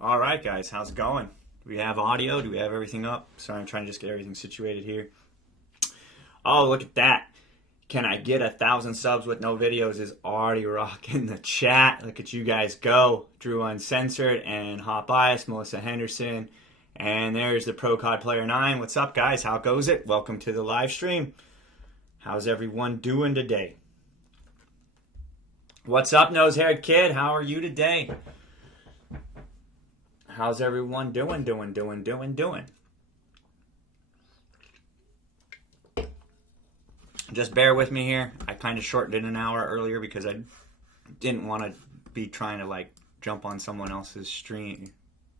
All right, guys, how's it going? Do we have audio? Do we have everything up? Sorry, I'm trying to just get everything situated here. Oh, look at that. Can I get 1,000 subs with no videos is already rocking the chat. Look at you guys go. Drew Uncensored and Hot Bias, Melissa Henderson. And there's the Pro COD Player 9. What's up, guys? How goes it? Welcome to the live stream. How's everyone doing today? What's up, nose-haired kid? How are you today? How's everyone doing? Just bear with me here. I kind of shortened it an hour earlier because I didn't want to be trying to jump on someone else's stream,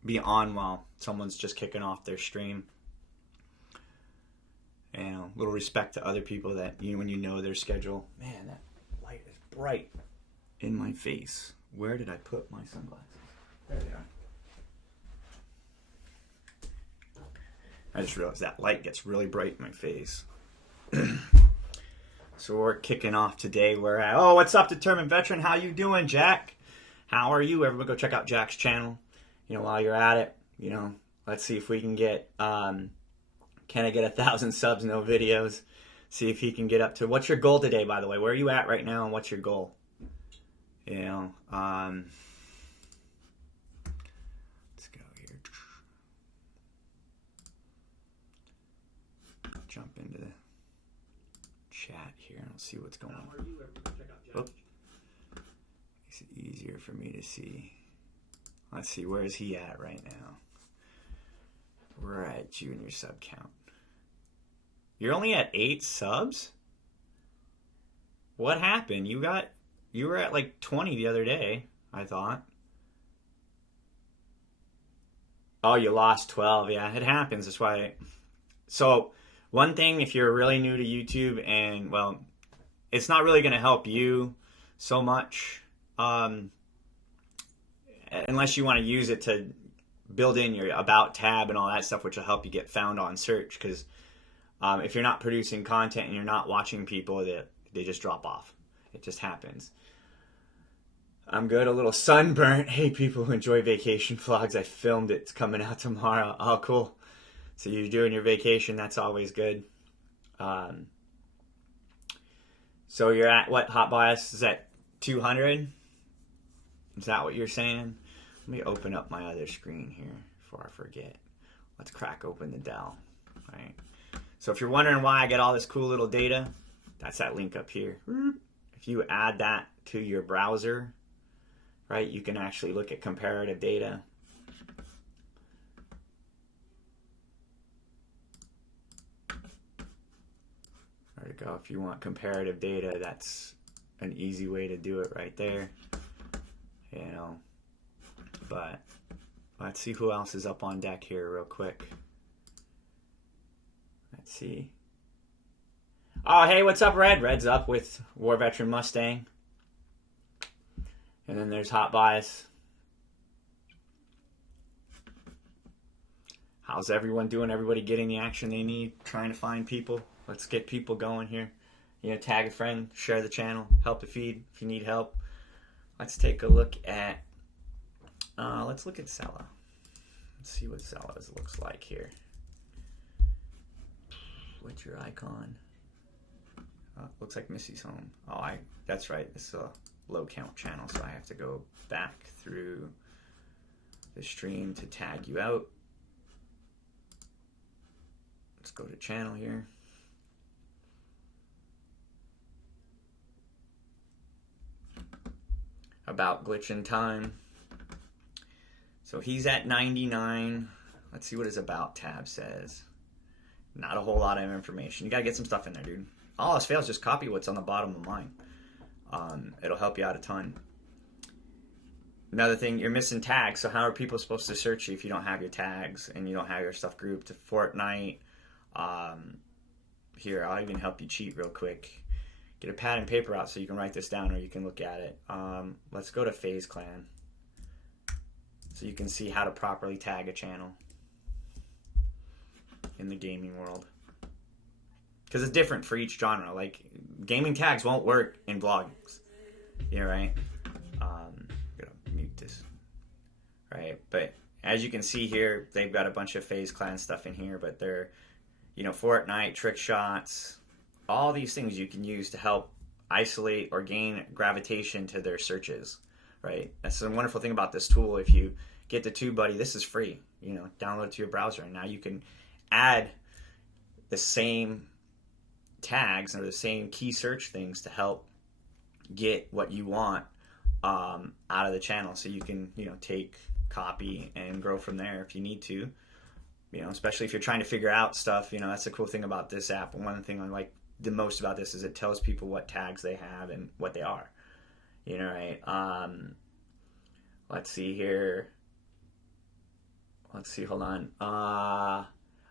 be on while someone's just kicking off their stream. And a little respect to other people that when you know their schedule. Man, that light is bright in my face. Where did I put my sunglasses? There they are. I just realized that light gets really bright in my face. So we're kicking off today. We're at, oh, what's up, Determined Veteran? How you doing, Jack? How are you? Everybody go check out Jack's channel. While you're at it, let's see if we can get, can I get 1,000 subs, no videos? See if he can get up to, what's your goal today, by the way? Where are you at right now, and what's your goal? Let's go here. Jump into the chat here and I'll see what's going on. Makes it easier for me to see. Let's see, where is he at right now? We're at you and your sub count. You're only at 8 subs? What happened? You were at 20 the other day, I thought. Oh, you lost 12. Yeah, it happens. That's why. So, one thing, if you're really new to YouTube, and, well, it's not really going to help you so much unless you want to use it to build in your About tab and all that stuff, which will help you get found on search. Because if you're not producing content and you're not watching people, they just drop off. It just happens. I'm good. A little sunburnt. Hey, people who enjoy vacation vlogs. I filmed it. It's coming out tomorrow. Oh, cool. So you're doing your vacation. That's always good. So you're at, what, Hot Bias is at 200? Is that what you're saying? Let me open up my other screen here before I forget. Let's crack open the Dell. All right. So if you're wondering why I get all this cool little data, that's that link up here. If you add that to your browser, right, you can actually look at comparative data. There you go. If you want comparative data, that's an easy way to do it right there. But let's see who else is up on deck here real quick. Let's see. Oh, hey, what's up, Red? Red's up with War Veteran Mustang. And then there's Hot Bias. How's everyone doing? Everybody getting the action they need? Trying to find people? Let's get people going here. Tag a friend, share the channel, help the feed if you need help. Let's take a look at, let's look at Zella. Let's see what Zella's looks like here. What's your icon? Looks like Missy's home. Oh, that's right. This is a low count channel, so I have to go back through the stream to tag you out. Let's go to channel here. About glitch in time. So he's at 99. Let's see what his About tab says. Not a whole lot of information. You gotta get some stuff in there, dude. All else fails, just copy what's on the bottom of mine. It'll help you out a ton. Another thing, you're missing tags. So how are people supposed to search you if you don't have your tags and you don't have your stuff grouped to Fortnite? Here, I'll even help you cheat real quick. Get a pad and paper out so you can write this down or you can look at it. Let's go to FaZe Clan so you can see how to properly tag a channel in the gaming world. Because it's different for each genre. Like, gaming tags won't work in vlogs. Right? I'm gonna mute this. Right? But as you can see here, they've got a bunch of FaZe Clan stuff in here, but they're, Fortnite, trick shots, all these things you can use to help isolate or gain gravitation to their searches, right? That's the wonderful thing about this tool. If you get the Tubebuddy, this is free, download it to your browser, and now you can add the same tags or the same key search things to help get what you want out of the channel, so you can take, copy, and grow from there if you need to, especially if you're trying to figure out stuff. That's the cool thing about this app, and one thing I like the most about this is it tells people what tags they have and what they are, right? Let's see here. Hold on.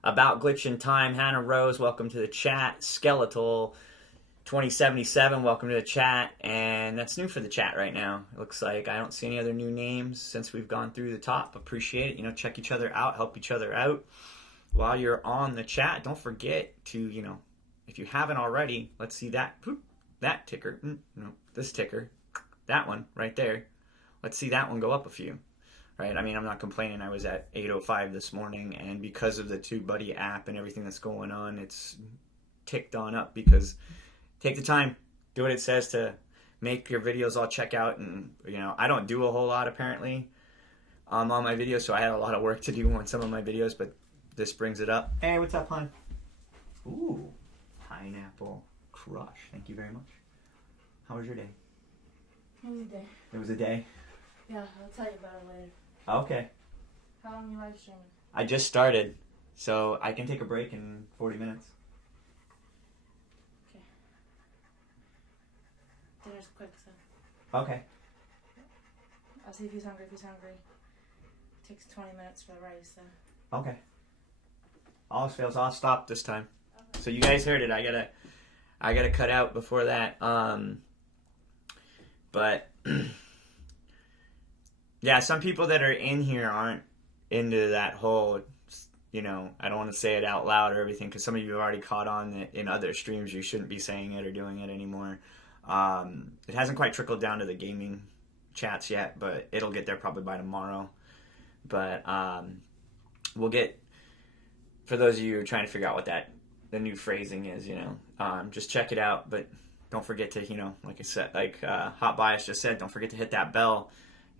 About Glitch in Time, Hannah Rose, welcome to the chat. Skeletal 2077, welcome to the chat. And that's new for the chat right now. It looks like I don't see any other new names since we've gone through the top. Appreciate it. Check each other out, help each other out. While you're on the chat, don't forget to, if you haven't already, let's see that ticker. No, this ticker. That one right there. Let's see that one go up a few. Right? I mean, I'm not complaining. I was at 8:05 this morning, and because of the Tubebuddy app and everything that's going on, it's ticked on up. Because take the time, do what it says to make your videos all check out. And I don't do a whole lot apparently on my videos, so I had a lot of work to do on some of my videos, but this brings it up. Hey, what's up, hon? Ooh, pineapple crush. Thank you very much. How was your day? It was a day. It was a day? Yeah, I'll tell you about it later. Okay. How long are you live streaming? I just started, so I can take a break in 40 minutes. Okay. Dinner's quick, so. Okay. I'll see if he's hungry. If he's hungry, it takes 20 minutes for the rice, so. Okay. All else fails, I'll stop this time. Okay. So you guys heard it. I gotta cut out before that. But yeah, some people that are in here aren't into that whole, I don't want to say it out loud or everything, because some of you have already caught on that in other streams you shouldn't be saying it or doing it anymore. It hasn't quite trickled down to the gaming chats yet, but it'll get there probably by tomorrow. But we'll get, for those of you who are trying to figure out what the new phrasing is, just check it out. But don't forget to, like I said, Hot Bias just said, don't forget to hit that bell.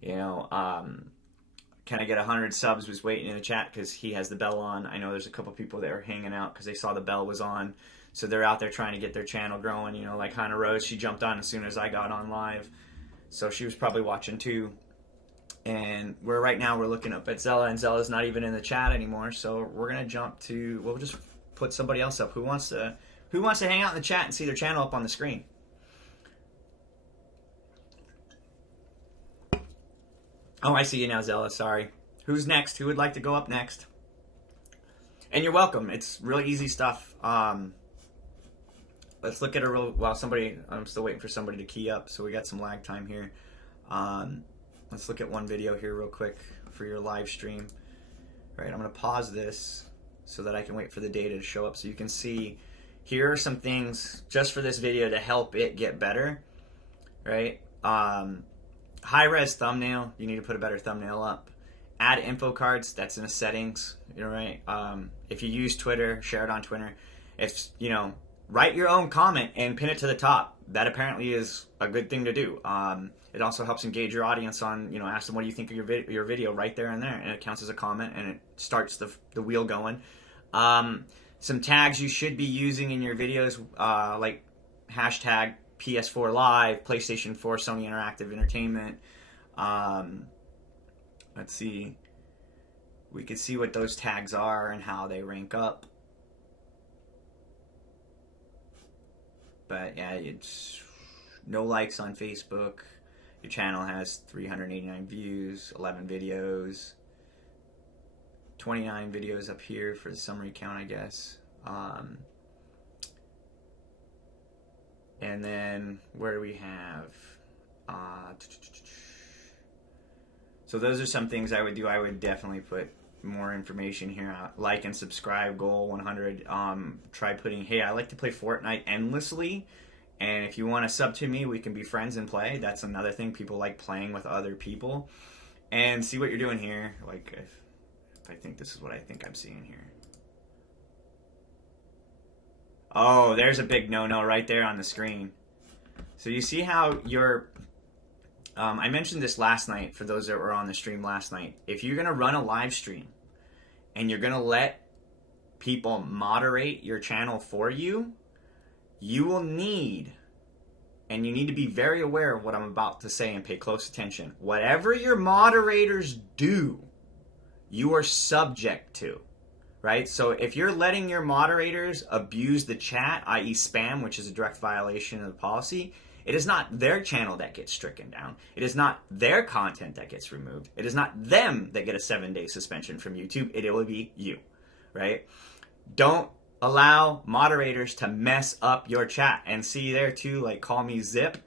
Can I get 100 subs was waiting in the chat because he has the bell on. I know there's a couple people that are hanging out because they saw the bell was on. So they're out there trying to get their channel growing. Like Hannah Rose, she jumped on as soon as I got on live. So she was probably watching too. And right now we're looking up at Zella, and Zella's not even in the chat anymore. So we're going to jump to, we'll just put somebody else up. Who wants to hang out in the chat and see their channel up on the screen? Oh, I see you now, Zella. Sorry. Who's next? Who would like to go up next? And you're welcome. It's really easy stuff. Let's look at I'm still waiting for somebody to key up, so we got some lag time here. Let's look at one video here real quick for your live stream. All right, I'm going to pause this so that I can wait for the data to show up so you can see. Here are some things just for this video to help it get better, right? High-res thumbnail, you need to put a better thumbnail up. Add info cards, that's in the settings, right? If you use Twitter, share it on Twitter. If, write your own comment and pin it to the top. That apparently is a good thing to do. It also helps engage your audience on, ask them what do you think of your video right there and there. And it counts as a comment and it starts the wheel going. Some tags you should be using in your videos, like hashtag PS4 Live, PlayStation 4, Sony Interactive Entertainment. Let's see. We could see what those tags are and how they rank up. But yeah, it's no likes on Facebook. Your channel has 389 views, 11 videos, 29 videos up here for the summary count, I guess. And then where do we have? So those are some things I would do. I would definitely put more information here. Like and subscribe, goal 100. Try putting, hey, I like to play Fortnite endlessly. And if you want to sub to me, we can be friends and play. That's another thing. People like playing with other people. And see what you're doing here. Like, I think this is what I think I'm seeing here. Oh, there's a big no-no right there on the screen. So you see how your... I mentioned this last night for those that were on the stream last night. If you're going to run a live stream and you're going to let people moderate your channel for you, you will need, and you need to be very aware of what I'm about to say and pay close attention. Whatever your moderators do, you are subject to, right? So if you're letting your moderators abuse the chat, i.e. spam, which is a direct violation of the policy, it is not their channel that gets stricken down. It is not their content that gets removed. It is not them that get a 7-day suspension from YouTube. It will be you, right? Don't allow moderators to mess up your chat. And see there too, like call me Zip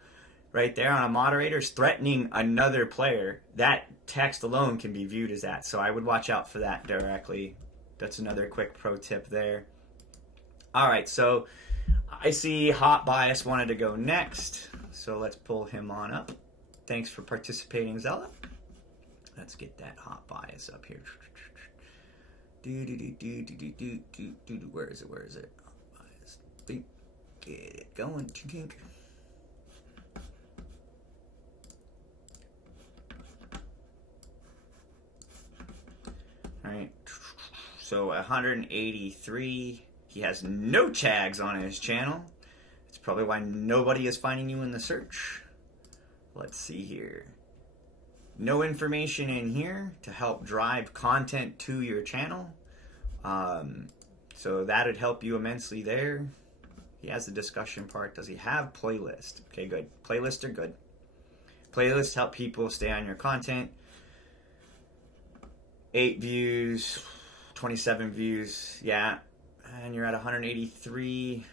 right there on a moderator's threatening another player. That text alone can be viewed as that. So I would watch out for that directly. That's another quick pro tip there. All right, so I see Hot Bias wanted to go next, so let's pull him on up. Thanks for participating, Zella. Let's get that Hot Bias up here. Where is it? Hot Bias. Get it going. All right. So 183. He has no tags on his channel. It's probably why nobody is finding you in the search. Let's see here. No information in here to help drive content to your channel. So that would help you immensely there. He has the discussion part. Does he have playlist? Okay, good. Playlists are good. Playlists help people stay on your content. 8 views, 27 views. Yeah. And you're at 183.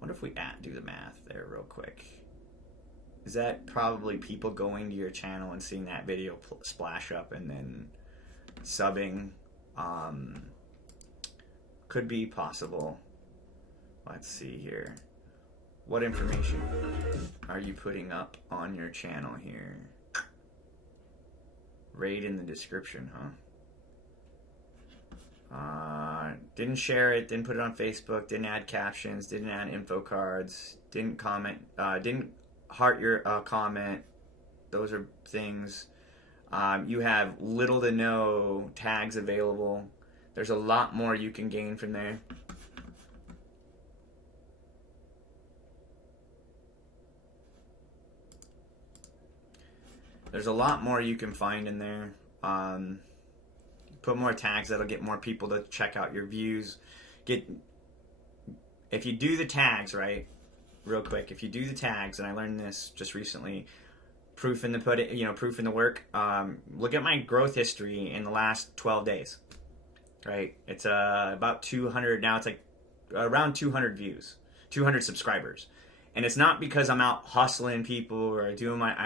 Wonder if we do the math there real quick. Is that probably people going to your channel and seeing that video splash up and then subbing? Could be possible. Let's see here. What information are you putting up on your channel here? Right in the description, huh? Didn't share it, didn't put it on Facebook, didn't add captions, didn't add info cards, didn't comment, didn't heart your comment. Those are things. You have little to no tags available. There's a lot more you can gain from there. There's a lot more you can find in there. Put more tags, that'll get more people to check out your views. If you do the tags, right, real quick, if you do the tags, and I learned this just recently, proof in the work, look at my growth history in the last 12 days, right? It's about 200, now it's like around 200 views, 200 subscribers. And it's not because I'm out hustling people or I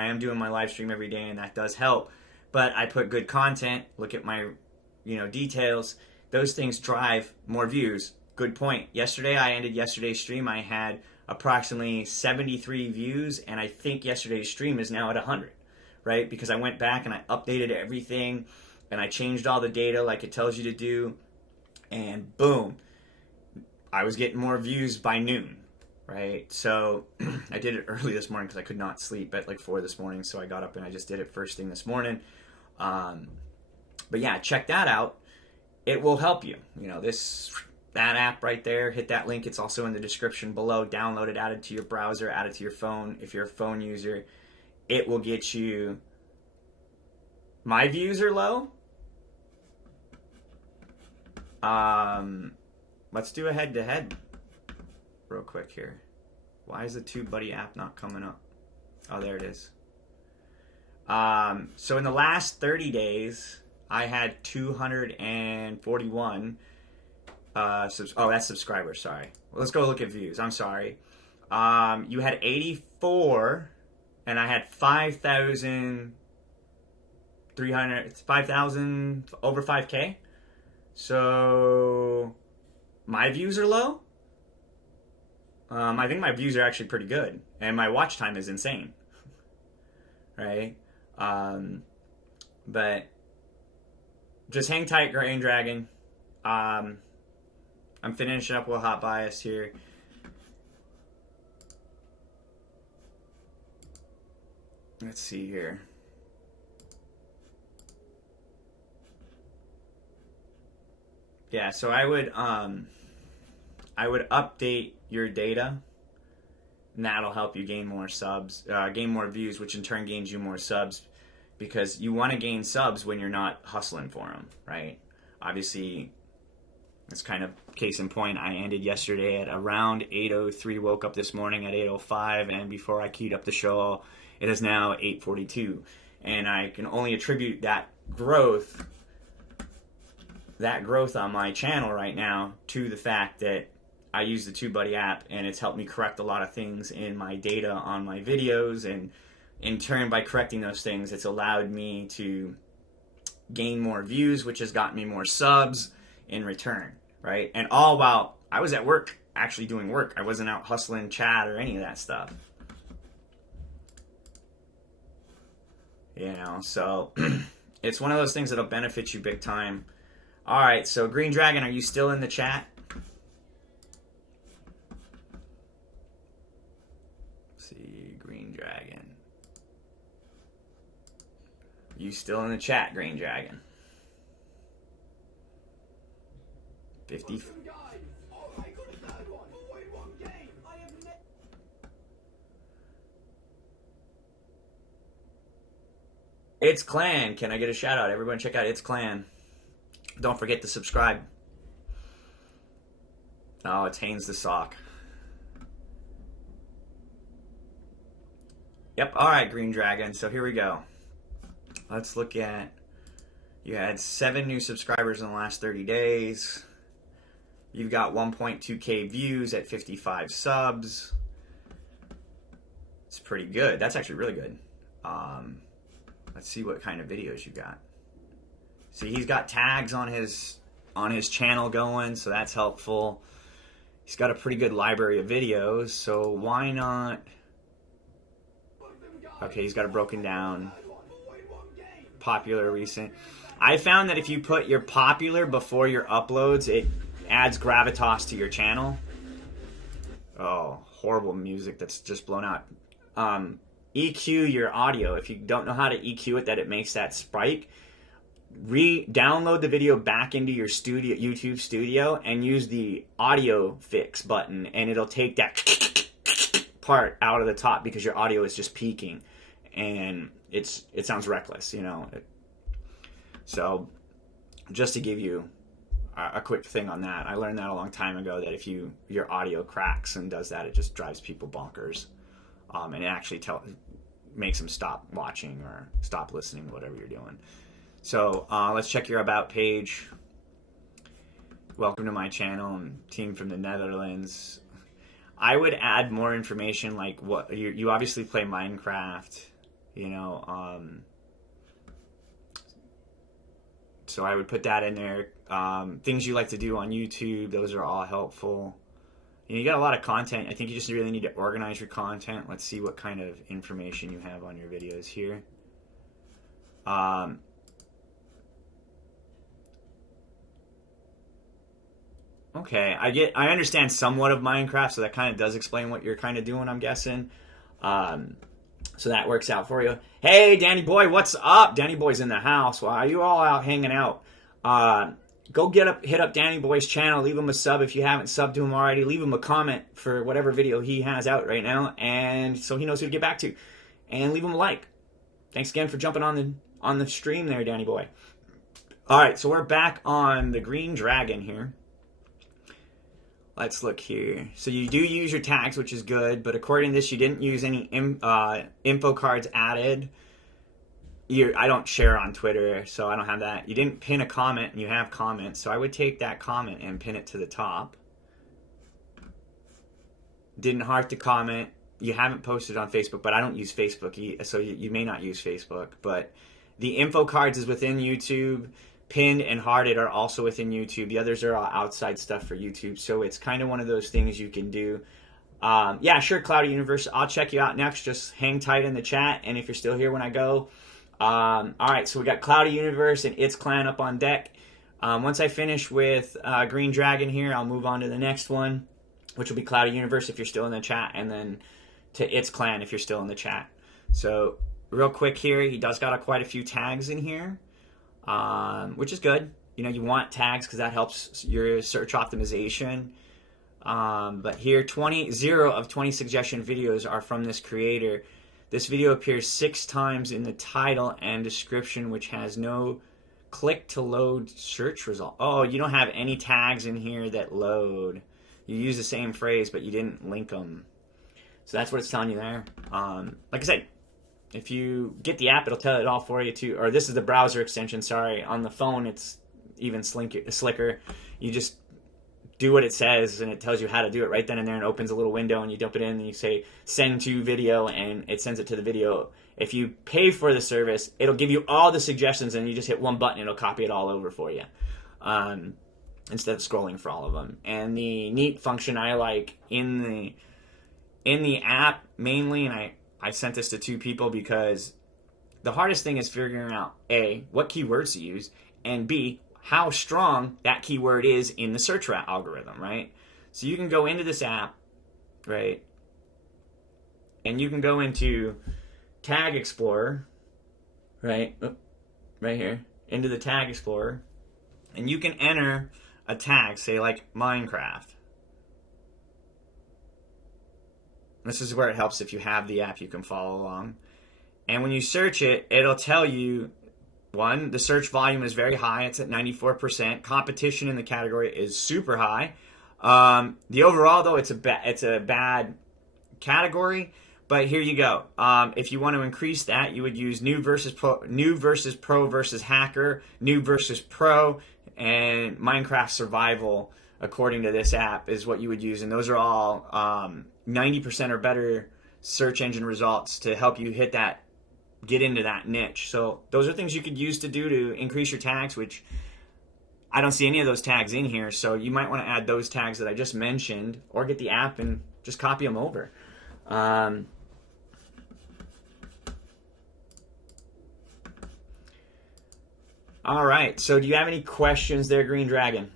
am doing my live stream every day, and that does help, but I put good content, look at my details. Those things drive more views. Good point. Yesterday, I ended yesterday's stream. I had approximately 73 views, and I think yesterday's stream is now at 100, right? Because I went back and I updated everything, and I changed all the data like it tells you to do, and boom, I was getting more views by noon, right? So I did it early this morning because I could not sleep at like 4 this morning, so I got up and I just did it first thing this morning. But yeah, check that out. It will help you. That app right there, hit that link. It's also in the description below. Download it, add it to your browser, add it to your phone. If you're a phone user, it will get you. My views are low. Let's do a head-to-head real quick here. Why is the Tubebuddy app not coming up? Oh, there it is. So in the last 30 days, I had 241 that's subscribers, sorry. Well, let's go look at views. I'm sorry. You had 84 and I had 5,000 over 5K. So my views are low. I think my views are actually pretty good, and my watch time is insane. Right? But just hang tight, Green Dragon. I'm finishing up with Hot Bias here. Let's see here. Yeah, so I would update your data, and that'll help you gain more subs, gain more views, which in turn gains you more subs, because you want to gain subs when you're not hustling for them, right? Obviously, it's kind of case in point. I ended yesterday at around 8:03, woke up this morning at 8:05, and before I keyed up the show, it is now 8:42, and I can only attribute that growth on my channel right now to the fact that I use the Tubebuddy app, and it's helped me correct a lot of things in my data on my videos, and in turn, by correcting those things, it's allowed me to gain more views, which has gotten me more subs in return, right? And all while I was at work, actually doing work. I wasn't out hustling chat or any of that stuff. You know, so it's one of those things that'll benefit you big time. All right, so Green Dragon, are you still in the chat? Let's see, Green Dragon. You still in the chat, Green Dragon? 50. It's Clan. Can I get a shout out? Everyone check out It's Clan. Don't forget to subscribe. Oh, it's Haynes the Sock. Yep, alright, Green Dragon. So here we go. Let's look at... You had 7 new subscribers in the last 30 days. You've got 1.2k views at 55 subs. It's pretty good. That's actually really good. Let's see what kind of videos you got. See, he's got tags on his channel going, so that's helpful. He's got a pretty good library of videos, so why not... Okay, he's got it broken down. Popular, recent. I found that if you put your popular before your uploads, it adds gravitas to your channel. Oh, horrible music that's just blown out. EQ your audio. If you don't know how to EQ it, that it makes that spike, download the video back into your studio, YouTube Studio, and use the audio fix button, and it'll take that part out of the top because your audio is just peaking, and it sounds reckless, you know. So just to give you a quick thing on that, I learned that a long time ago, that if your audio cracks and does that, it just drives people bonkers, and it actually makes them stop watching or stop listening, whatever you're doing. So let's check your about page. Welcome to my channel, and team from the Netherlands. I would add more information, like what you obviously play Minecraft, you know. So I would put that in there. Things you like to do on YouTube, those are all helpful. You got a lot of content. I think you just really need to organize your content. Let's see what kind of information you have on your videos here. Okay, I understand somewhat of Minecraft, so that kind of does explain what you're kind of doing, I'm guessing. So that works out for you. Hey, Danny Boy, what's up? Danny Boy's in the house. Wow, you all out hanging out. Go hit up Danny Boy's channel. Leave him a sub if you haven't subbed to him already. Leave him a comment for whatever video he has out right now, and so he knows who to get back to. And leave him a like. Thanks again for jumping on the stream there, Danny Boy. All right, so we're back on the Green Dragon here. Let's look here. So you do use your tags, which is good, but according to this, you didn't use any info cards added. I don't share on Twitter, so I don't have that. You didn't pin a comment, and you have comments, so I would take that comment and pin it to the top. Didn't heart the comment. You haven't posted on Facebook, but I don't use Facebook, so you may not use Facebook. But the info cards is within YouTube. Pinned and hearted are also within YouTube. The others are all outside stuff for YouTube, so it's kind of one of those things you can do. Yeah, sure, Cloudy Universe. I'll check you out next. Just hang tight in the chat, and if you're still here when I go, All right, so we got Cloudy Universe and its clan up on deck. Once I finish with Green Dragon here, I'll move on to the next one, which will be Cloudy Universe if you're still in the chat, and then to its clan if you're still in the chat. So real quick here, he does got quite a few tags in here, which is good. You know, you want tags because that helps your search optimization. But here, 0 of 20 suggestion videos are from this creator. This video appears 6 times in the title and description, which has no click to load search result. Oh, you don't have any tags in here that load. You use the same phrase, but you didn't link them. So that's what it's telling you there. Like I said, if you get the app, it'll tell it all for you too. Or this is the browser extension, sorry. On the phone, it's even slicker. You just do what it says, and it tells you how to do it right then and there, and opens a little window, and you dump it in, and you say, send to video, and it sends it to the video. If you pay for the service, it'll give you all the suggestions, and you just hit one button, it'll copy it all over for you. Instead of scrolling for all of them. And the neat function I like in the app mainly, and I sent this to 2 people because the hardest thing is figuring out A, what keywords to use, and B, how strong that keyword is in the search algorithm, right? So you can go into this app, right? And you can go into Tag Explorer, right? Right here, into the Tag Explorer, and you can enter a tag, say like Minecraft. This is where it helps if you have the app, you can follow along. And when you search it, it'll tell you, 1, the search volume is very high. It's at 94%. Competition in the category is super high. The overall, though, it's a bad category. But here you go. If you want to increase that, you would use new versus pro versus hacker, new versus pro, and Minecraft survival, according to this app, is what you would use. And those are all 90% or better search engine results to help you get into that niche. So those are things you could use to increase your tags, which I don't see any of those tags in here. So you might want to add those tags that I just mentioned, or get the app and just copy them over. All right, so do you have any questions there, Green Dragon?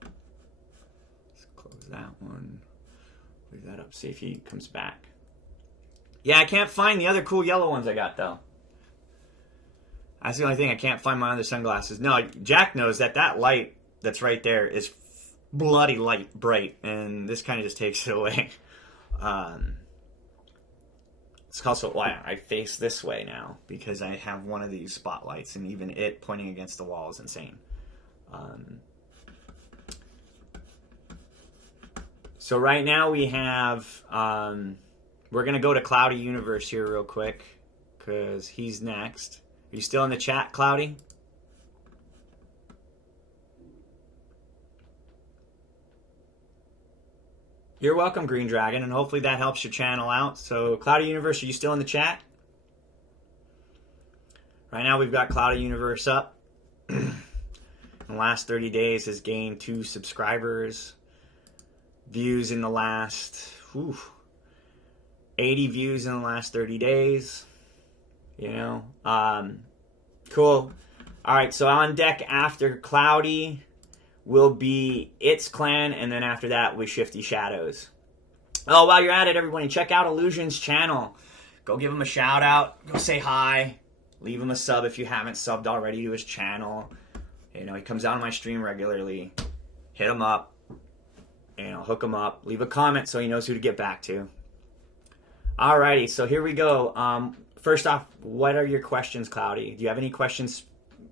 Let's close that one. Leave that up, see if he comes back. Yeah, I can't find the other cool yellow ones I got, though. That's the only thing. I can't find my other sunglasses. No, Jack knows that light that's right there is bloody light bright, and this kind of just takes it away. It's also why I face this way now, because I have one of these spotlights, and even it pointing against the wall is insane. So right now we have, we're going to go to Cloudy Universe here real quick, because he's next. Are you still in the chat, Cloudy? You're welcome, Green Dragon, and hopefully that helps your channel out. So, Cloudy Universe, are you still in the chat? Right now, we've got Cloudy Universe up. In the last 30 days, has gained 2 subscribers. Views in the last, 80 views in the last 30 days. You know, cool. All right, so on deck after Cloudy will be its clan, and then after that with Shifty Shadows. Oh, while you're at it, everybody, check out Illusion's channel. Go give him a shout out. Go say hi. Leave him a sub if you haven't subbed already to his channel. You know, he comes out on my stream regularly. Hit him up. You know, hook him up. Leave a comment so he knows who to get back to. Alrighty, so here we go. First off, what are your questions, Cloudy? Do you have any questions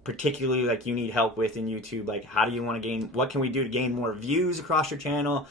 particularly like you need help with in YouTube? Like, how do you want to gain, what can we do to gain more views across your channel?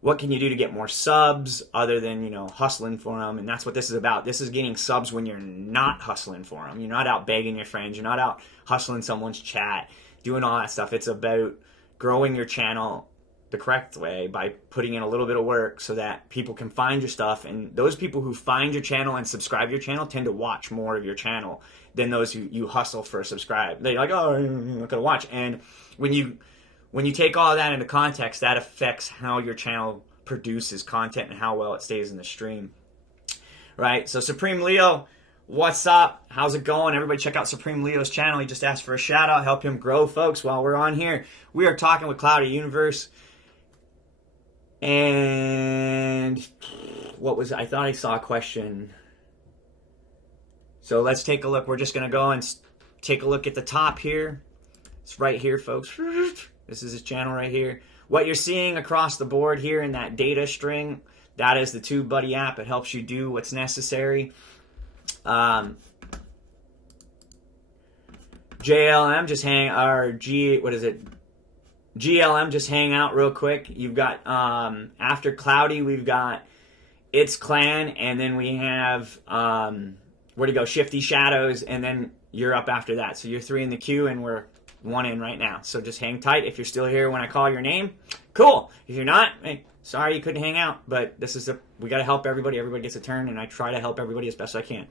What can you do to get more subs other than, you know, hustling for them? And that's what this is about. This is getting subs when you're not hustling for them. You're not out begging your friends. You're not out hustling someone's chat, doing all that stuff. It's about growing your channel the correct way by putting in a little bit of work so that people can find your stuff. And those people who find your channel and subscribe to your channel tend to watch more of your channel than those who you hustle for a subscribe. They're like, oh, I'm not going to watch. And when you take all of that into context, that affects how your channel produces content and how well it stays in the stream. Right? So Supreme Leo, What's up? How's it going? Everybody check out Supreme Leo's channel. He just asked for a shout out. Help him grow, folks. While we're on here, we are talking with Cloudy Universe. And what was, I thought I saw a question. So let's take a look. We're just going to go and take a look at the top here. It's right here, folks. This is his channel right here. What you're seeing across the board here in that data string, that is the Tubebuddy app. It helps you do what's necessary. JLM just hang, or GLM just hang out real quick. You've got after Cloudy, we've got It's Clan, and then we have where to go, Shifty Shadows, and then you're up after that. So you're 3 in the queue, and we're 1 in right now. So just hang tight. If you're still here when I call your name, cool. If you're not, hey, sorry you couldn't hang out, but this is we got to help everybody. Everybody gets a turn, and I try to help everybody as best I can.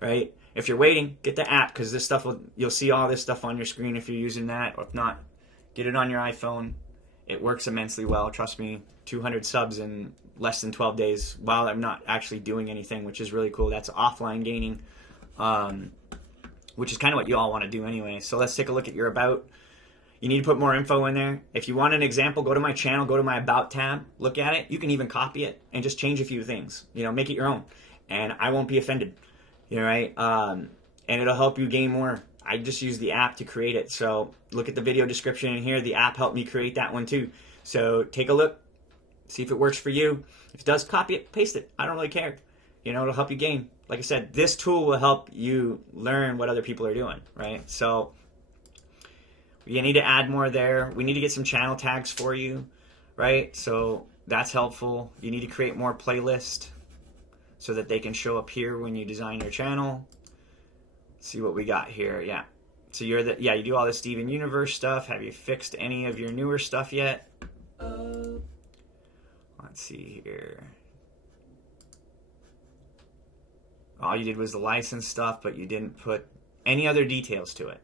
Right? If you're waiting, get the app, because this stuff you'll see all this stuff on your screen if you're using that, or if not, get it on your iPhone. It works immensely well. Trust me, 200 subs in less than 12 days while I'm not actually doing anything, which is really cool. That's offline gaining, which is kind of what you all want to do anyway. So let's take a look at your About. You need to put more info in there. If you want an example, go to my channel, go to my About tab, look at it. You can even copy it and just change a few things. You know, make it your own. And I won't be offended. You know, right? And it'll help you gain more. I just use the app to create it. So look at the video description in here. The app helped me create that one too. So take a look. See if it works for you. If it does, copy it, paste it. I don't really care. You know, it'll help you gain. Like I said, this tool will help you learn what other people are doing, right? So you need to add more there. We need to get some channel tags for you, right? So that's helpful. You need to create more playlists so that they can show up here when you design your channel. Let's see what we got here. Yeah. So you do all the Steven Universe stuff. Have you fixed any of your newer stuff yet? Let's see here. All you did was the license stuff, but you didn't put any other details to it.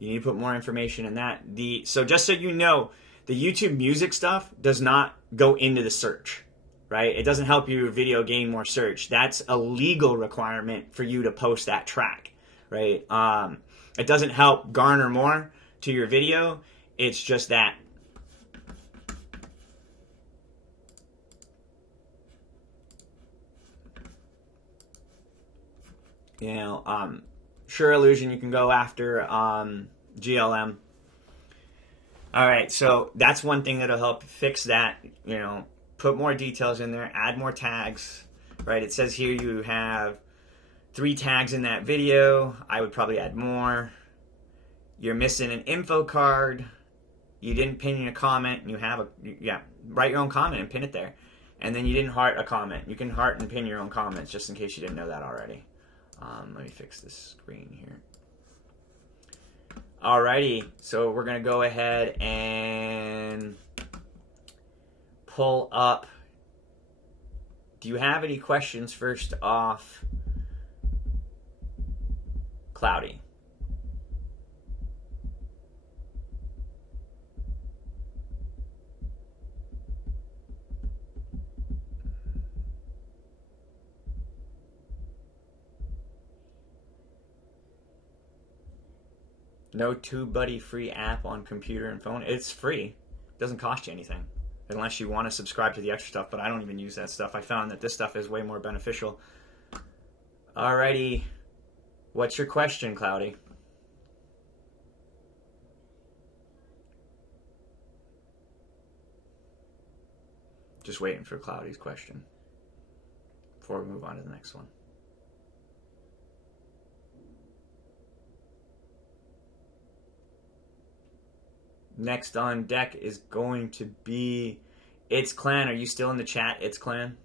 You need to put more information in that. So just so you know, the YouTube music stuff does not go into the search, right? It doesn't help your video gain more search. That's a legal requirement for you to post that track, right? It doesn't help garner more to your video. It's just that. You know, Sure Illusion, you can go after GLM. All right, so that's one thing that'll help fix that. You know, put more details in there, add more tags, right? It says here you have 3 tags in that video. I would probably add more. You're missing an info card. You didn't pin your comment. And you have write your own comment and pin it there. And then you didn't heart a comment. You can heart and pin your own comments just in case you didn't know that already. Let me fix this screen here. Alrighty, so we're gonna go ahead and pull up. Do you have any questions first off, Cloudy? No Tubebuddy free app on computer and phone. It's free. It doesn't cost you anything. Unless you want to subscribe to the extra stuff, but I don't even use that stuff. I found that this stuff is way more beneficial. Alrighty. What's your question, Cloudy? Just waiting for Cloudy's question before we move on to the next one. Next on deck is going to be It's Clan. Are you still in the chat, It's Clan?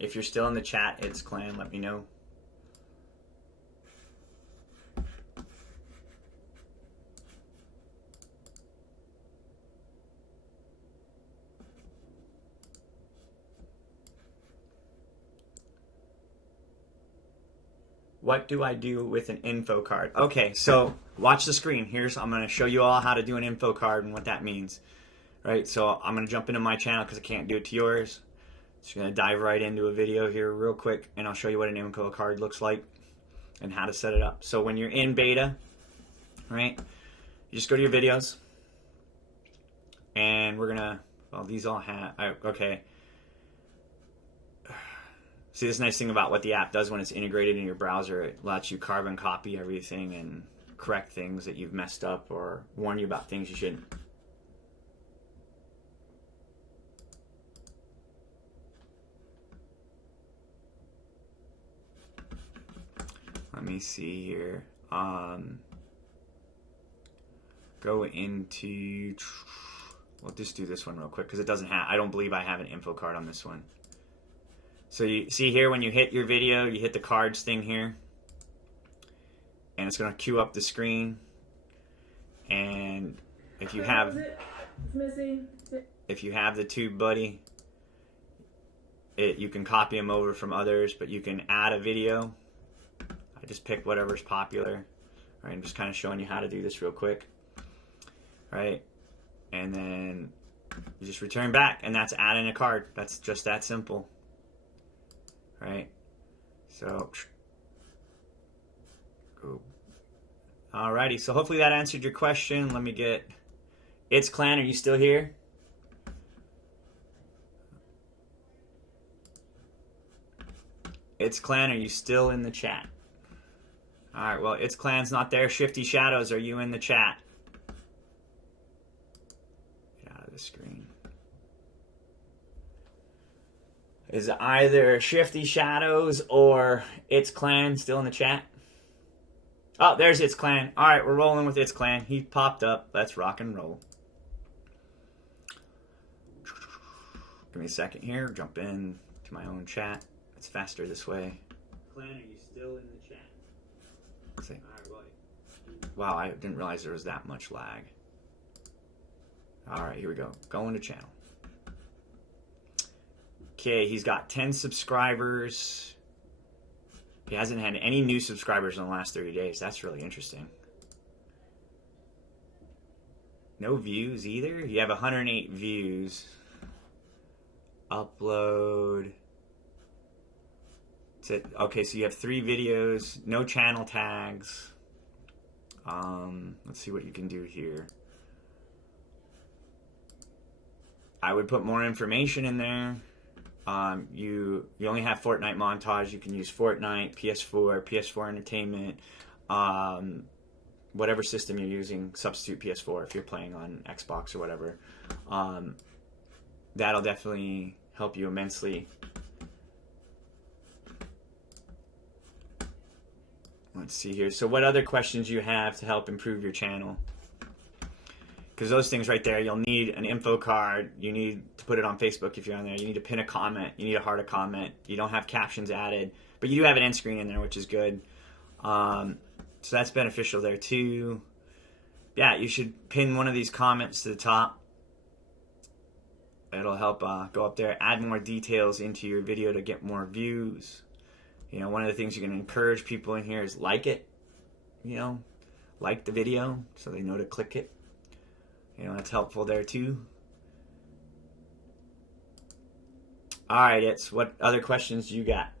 If you're still in the chat, It's Clan, let me know. What do I do with an info card? Okay, so watch the screen. I'm going to show you all how to do an info card and what that means. Right, so I'm going to jump into my channel because I can't do it to yours. Just going to dive right into a video here real quick, and I'll show you what an info card looks like and how to set it up. So when you're in beta, right, you just go to your videos, and we're going to, well, these all have, okay. See, this nice thing about what the app does when it's integrated in your browser, it lets you carbon copy everything and correct things that you've messed up or warn you about things you shouldn't. Let me see here. Go into, we'll just do this one real quick because it doesn't have, I don't believe I have an info card on this one. So you see here when you hit your video, you hit the cards thing here, and it's going to queue up the screen. And if you have the Tubebuddy, you can copy them over from others, but you can add a video. I just picked whatever's popular. All right, I'm just kind of showing you how to do this real quick. All right, and then you just return back, and that's adding a card. That's just that simple. Right, so alrighty, so hopefully that answered your question. Let me get It's Clan, are you still here? It's Clan, are you still in the chat? Alright, well, It's Clan's not there. Shifty Shadows, are you in the chat? Get out of the screen. Is either Shifty Shadows or It's Clan still in the chat? Oh, there's It's Clan. Alright, we're rolling with It's Clan. He popped up. Let's rock and roll. Give me a second here. Jump in to my own chat. It's faster this way. Clan, are you still in the chat? Let's see. Wow, I didn't realize there was that much lag. Alright, here we go. Going to channel. Okay, he's got 10 subscribers. He hasn't had any new subscribers in the last 30 days. That's really interesting. No views either? You have 108 views. Upload. That's it. Okay, so you have 3 videos. No channel tags. Let's see what you can do here. I would put more information in there. You only have Fortnite montage. You can use Fortnite, PS4, PS4 Entertainment, whatever system you're using, substitute PS4 if you're playing on Xbox or whatever. That'll definitely help you immensely. Let's see here. So what other questions do you have to help improve your channel? Because those things right there, you'll need an info card. You need to put it on Facebook if you're on there. You need to pin a comment. You need to heart a comment. You don't have captions added. But you do have an end screen in there, which is good. So that's beneficial there too. Yeah, you should pin one of these comments to the top. It'll help go up there. Add more details into your video to get more views. You know, one of the things you can encourage people in here is like it. You know, like the video so they know to click it. You know, that's helpful there too. Alright, it's what other questions do you got?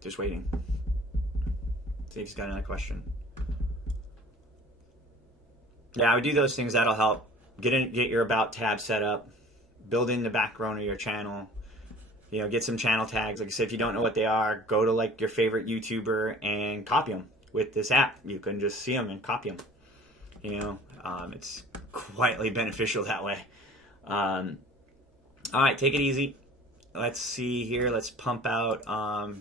Just waiting. See if he's got another question. Yeah, I would do those things. That'll help. Get your About tab set up. Build in the background of your channel. You know, get some channel tags. Like I said, if you don't know what they are, go to like your favorite YouTuber and copy them with this app. You can just see them and copy them. You know, it's quietly beneficial that way. All right, take it easy. Let's see here. Let's pump out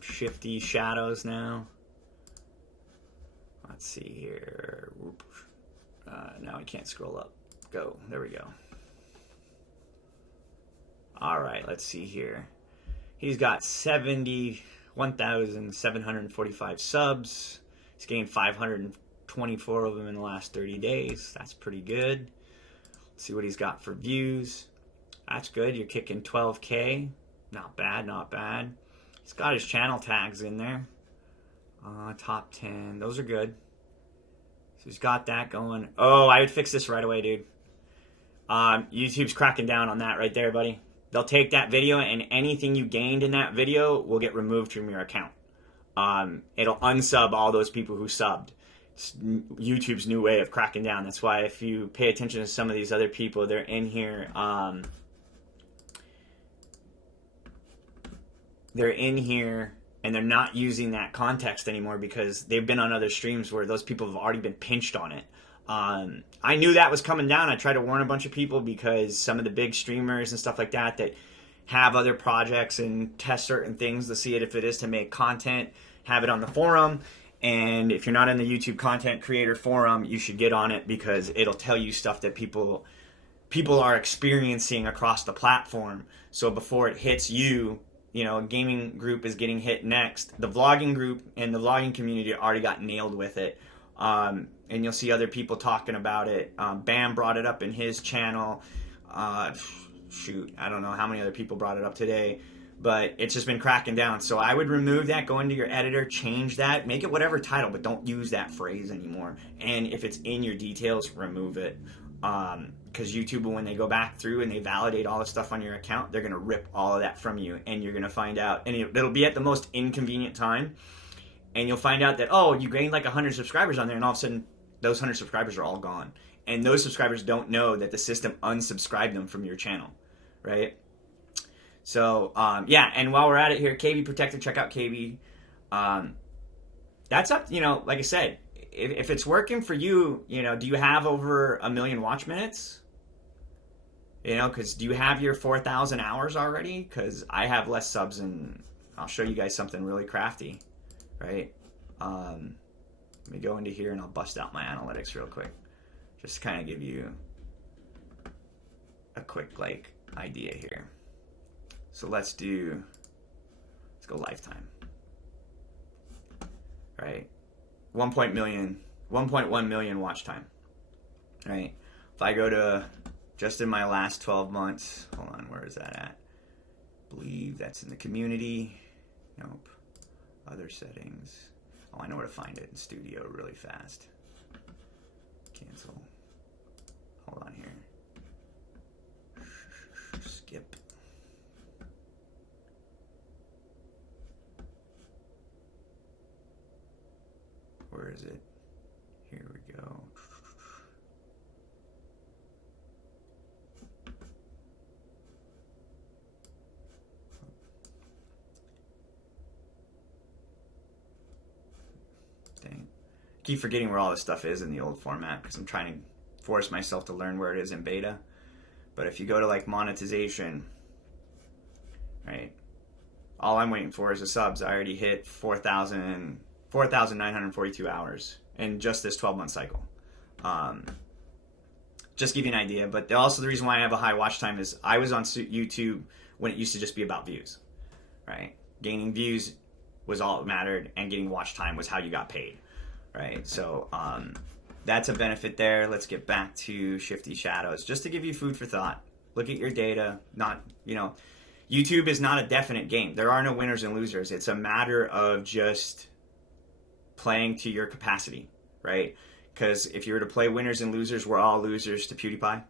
Shifty Shadows now. Let's see here. Now I can't scroll up. Go. There we go. All right, let's see here. He's got 71,745 subs. He's gained 524 of them in the last 30 days. That's pretty good. Let's see what he's got for views. That's good. You're kicking 12K. Not bad, not bad. He's got his channel tags in there. Top 10. Those are good. So he's got that going. Oh, I would fix this right away, dude. YouTube's cracking down on that right there, buddy. They'll take that video and anything you gained in that video will get removed from your account. It'll unsub all those people who subbed. It's YouTube's new way of cracking down. That's why if you pay attention to some of these other people, they're in here. They're in here and they're not using that context anymore because they've been on other streams where those people have already been pinched on it. I knew that was coming down. I tried to warn a bunch of people because some of the big streamers and stuff like that that have other projects and test certain things to see it if it is to make content, have it on the forum. And if you're not in the YouTube content creator forum, you should get on it because it'll tell you stuff that people are experiencing across the platform. So before it hits you, you know, a gaming group is getting hit next. The vlogging group and the vlogging community already got nailed with it. And you'll see other people talking about it. Bam brought it up in his channel. Shoot, I don't know how many other people brought it up today. But it's just been cracking down. So I would remove that, go into your editor, change that, make it whatever title, but don't use that phrase anymore. And if it's in your details, remove it. Because YouTube, when they go back through and they validate all the stuff on your account, they're going to rip all of that from you. And you're going to find out, and it'll be at the most inconvenient time. And you'll find out that, oh, you gained like 100 subscribers on there, and all of a sudden, those 100 subscribers are all gone. And those subscribers don't know that the system unsubscribed them from your channel, right? So, yeah, and while we're at it here, KB Protector, check out KB. That's up, you know, like I said, if it's working for you, you know, do you have over 1 million watch minutes? You know, because do you have your 4,000 hours already? Because I have less subs, and I'll show you guys something really crafty, right? Let me go into here and I'll bust out my analytics real quick. Just to kind of give you a quick, like, idea here. So let's go lifetime. Right? 1.1 million watch time. Right? If I go to just in my last 12 months, hold on, where is that at? I believe that's in the community. Nope. Other settings. Oh, I know where to find it in studio really fast. Cancel. Hold on here. Skip. Where is it? Here we go. Dang. I keep forgetting where all this stuff is in the old format because I'm trying to force myself to learn where it is in beta. But if you go to like monetization, right? All I'm waiting for is the subs. I already hit 4,942 hours in just this 12-month cycle. Just give you an idea. But also the reason why I have a high watch time is I was on YouTube when it used to just be about views, right? Gaining views was all that mattered, and getting watch time was how you got paid, right? So that's a benefit there. Let's get back to Shifty Shadows. Just to give you food for thought, look at your data. Not, you know, YouTube is not a definite game. There are no winners and losers. It's a matter of just playing to your capacity, right? Because if you were to play winners and losers, we're all losers to PewDiePie,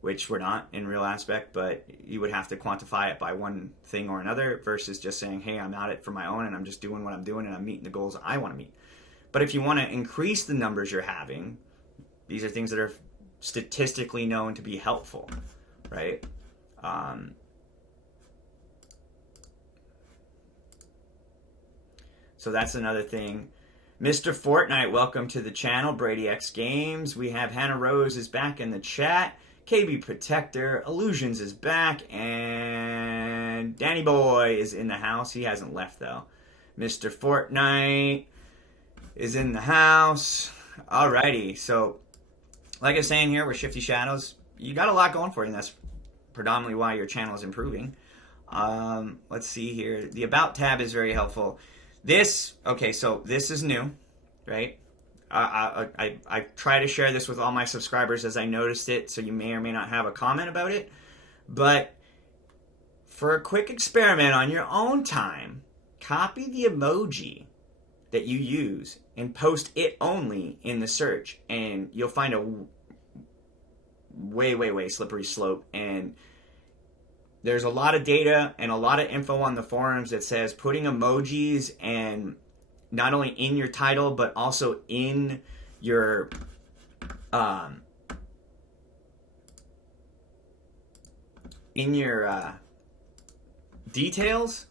which we're not in real aspect, but you would have to quantify it by one thing or another versus just saying, hey, I'm at it for my own and I'm just doing what I'm doing and I'm meeting the goals I want to meet. But if you want to increase the numbers you're having, these are things that are statistically known to be helpful, right? So that's another thing. Mr. Fortnite, welcome to the channel. Brady X Games. We have Hannah Rose is back in the chat. KB Protector. Illusions is back. And Danny Boy is in the house. He hasn't left, though. Mr. Fortnite is in the house. Alrighty. So, like I was saying here, we're Shifty Shadows. You got a lot going for you, and that's predominantly why your channel is improving. Let's see here. The About tab is very helpful. Okay, so this is new, right? I try to share this with all my subscribers as I noticed it, so you may or may not have a comment about it. But for a quick experiment on your own time, copy the emoji that you use and post it only in the search, and you'll find a way slippery slope. And there's a lot of data and a lot of info on the forums that says putting emojis and not only in your title but also in your details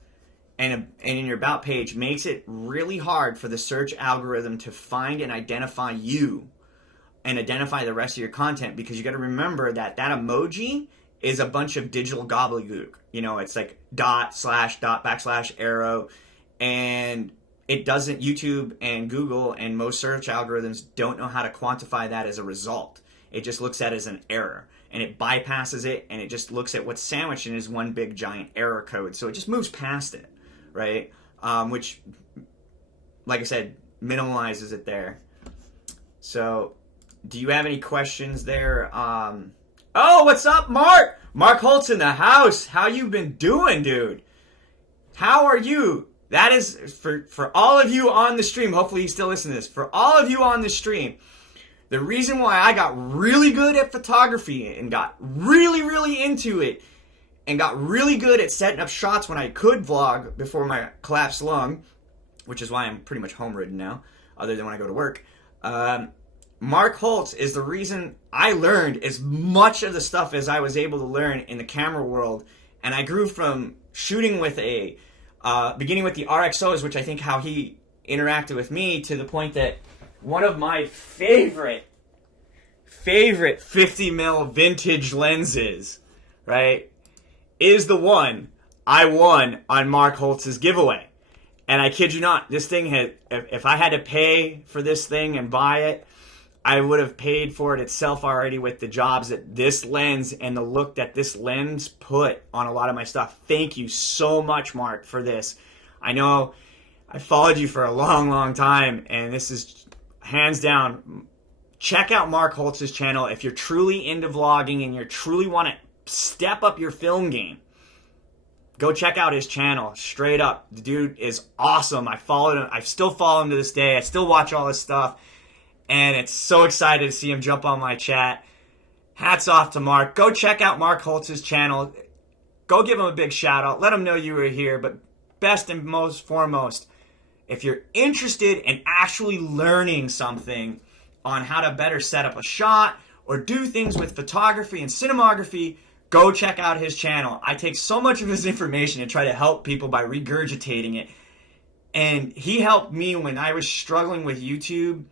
and in your about page makes it really hard for the search algorithm to find and identify you and identify the rest of your content, because you got to remember that emoji is a bunch of digital gobbledygook. You know, it's like dot, slash, dot, backslash, arrow, and it doesn't, YouTube and Google and most search algorithms don't know how to quantify that as a result. It just looks at it as an error, and it bypasses it, and it just looks at what's sandwiched in as one big giant error code. So it just moves past it, right? Which, like I said, minimalizes it there. So, do you have any questions there? Oh, what's up, Mark? Mark Holt's in the house. How you been doing, dude? How are you? That is, for all of you on the stream, hopefully you still listen to this, for all of you on the stream, the reason why I got really good at photography and got really into it and got really good at setting up shots when I could vlog before my collapsed lung, which is why I'm pretty much home ridden now, other than when I go to work, Mark Holtz is the reason I learned as much of the stuff as I was able to learn in the camera world. And I grew from shooting with beginning with the RXOs, which I think how he interacted with me, to the point that one of my favorite 50mm vintage lenses, right, is the one I won on Mark Holtz's giveaway. And I kid you not, this thing had, if I had to pay for this thing and buy it, I would have paid for it itself already with the jobs that this lens and the look that this lens put on a lot of my stuff. Thank you so much, Mark, for this. I know I followed you for a long time, and this is hands down. Check out Mark Holtz's channel if you're truly into vlogging and you truly want to step up your film game. Go check out his channel, straight up. The dude is awesome. I followed him. I still follow him to this day. I still watch all his stuff. And it's so excited to see him jump on my chat. Hats off to Mark. Go check out Mark Holtz's channel. Go give him a big shout out. Let him know you were here. But best and most foremost, if you're interested in actually learning something on how to better set up a shot or do things with photography and cinematography, go check out his channel. I take so much of his information and try to help people by regurgitating it. And he helped me when I was struggling with YouTube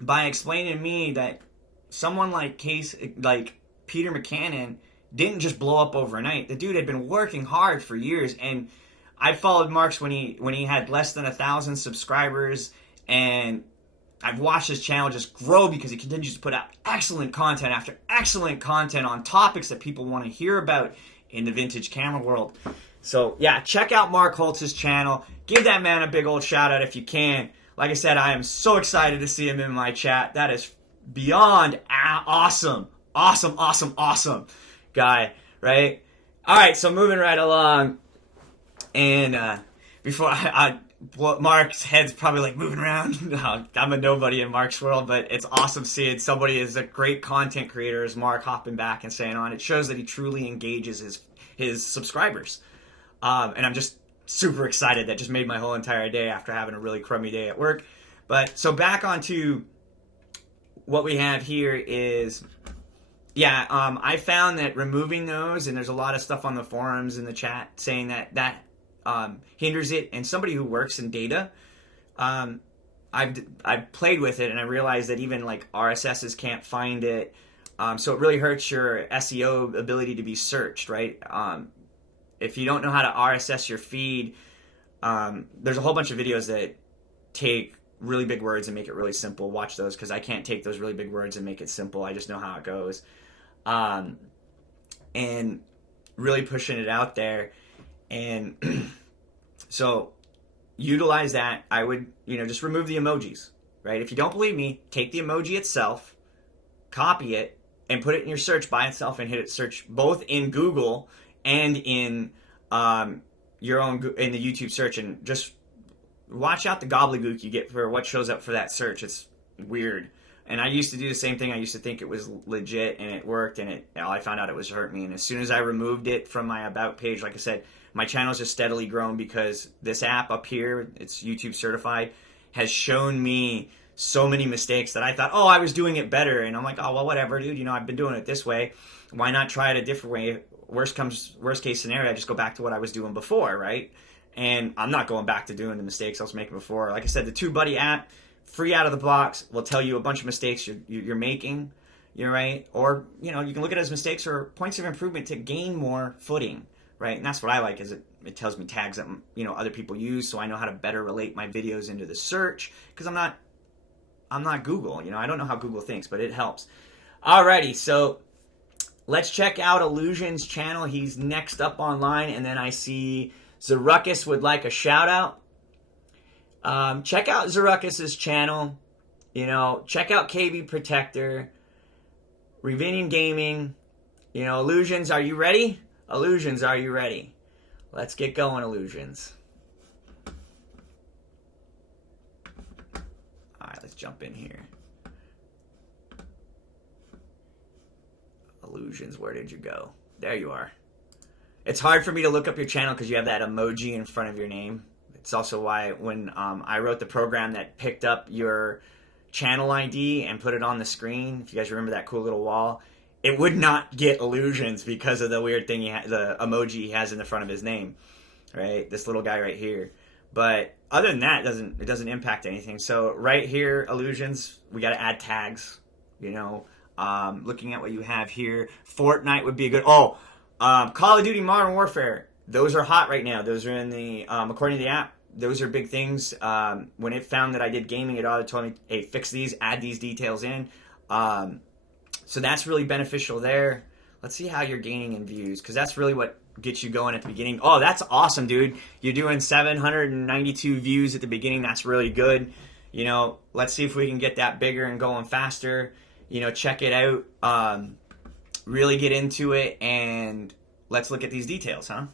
by explaining to me that someone like Peter McCannon didn't just blow up overnight. The dude had been working hard for years, and I followed Mark's when he had less than 1,000 subscribers, and I've watched his channel just grow because he continues to put out excellent content after excellent content on topics that people want to hear about in the vintage camera world. So yeah, check out Mark Holtz's channel. Give that man a big old shout out if you can. Like I said, I am so excited to see him in my chat. That is beyond awesome. Awesome guy, right? All right, so moving right along. And before Mark's head's probably like moving around. I'm a nobody in Mark's world, but it's awesome seeing somebody as a great content creator as Mark hopping back and saying on. It shows that he truly engages his subscribers. And I'm just super excited. That just made my whole entire day after having a really crummy day at work. But so back onto what we have here is, I found that removing those, and there's a lot of stuff on the forums in the chat saying that hinders it. And somebody who works in data, I've played with it, and I realized that even like RSSs can't find it. So it really hurts your SEO ability to be searched, right? If you don't know how to RSS your feed, there's a whole bunch of videos that take really big words and make it really simple. Watch those, because I can't take those really big words and make it simple. I just know how it goes. And really pushing it out there. And so utilize that. I would, just remove the emojis, right? If you don't believe me, take the emoji itself, copy it, and put it in your search by itself and hit it search both in Google and in your own in the YouTube search, and just watch out the gobbledygook you get for what shows up for that search. It's weird. And I used to do the same thing. I used to think it was legit and it worked, and I found out it was hurt me. And as soon as I removed it from my about page, like I said, my channel's just steadily grown because this app up here, it's YouTube certified, has shown me so many mistakes that I thought, oh, I was doing it better. And I'm like, oh, well, whatever, dude. You know, I've been doing it this way. Why not try it a different way? Worst case scenario, I just go back to what I was doing before, right? And I'm not going back to doing the mistakes I was making before. Like I said, the Tubebuddy app, free out of the box, will tell you a bunch of mistakes you're making, you're right? Or, you know, you can look at it as mistakes or points of improvement to gain more footing, right? And that's what I like, is it tells me tags that, you know, other people use, so I know how to better relate my videos into the search, because I'm not Google, you know, I don't know how Google thinks, but it helps. Alrighty, so let's check out Illusion's channel. He's next up online, and then I see Zaruckus would like a shout out. Check out Zaruckus's channel. You know, check out KB Protector, Ravinian Gaming. You know, Illusions, are you ready? Illusions, are you ready? Let's get going, Illusions. Alright, let's jump in here. Illusions, where did you go? There you are. It's hard for me to look up your channel because you have that emoji in front of your name. It's also why when I wrote the program that picked up your channel ID and put it on the screen, if you guys remember that cool little wall, it would not get Illusions because of the weird thing the emoji he has in the front of his name, right? This little guy right here. But other than that, it doesn't impact anything. So right here, Illusions, we got to add tags. You know, looking at what you have here, Fortnite would be a good. Call of Duty Modern Warfare. Those are hot right now. Those are in the, according to the app, those are big things. When it found that I did gaming, it auto told me, hey, fix these, add these details in. So that's really beneficial there. Let's see how you're gaining in views, because that's really what gets you going at the beginning. Oh, that's awesome, dude. You're doing 792 views at the beginning. That's really good. You know, let's see if we can get that bigger and going faster. You know, check it out. Really get into it, and let's look at these details, huh?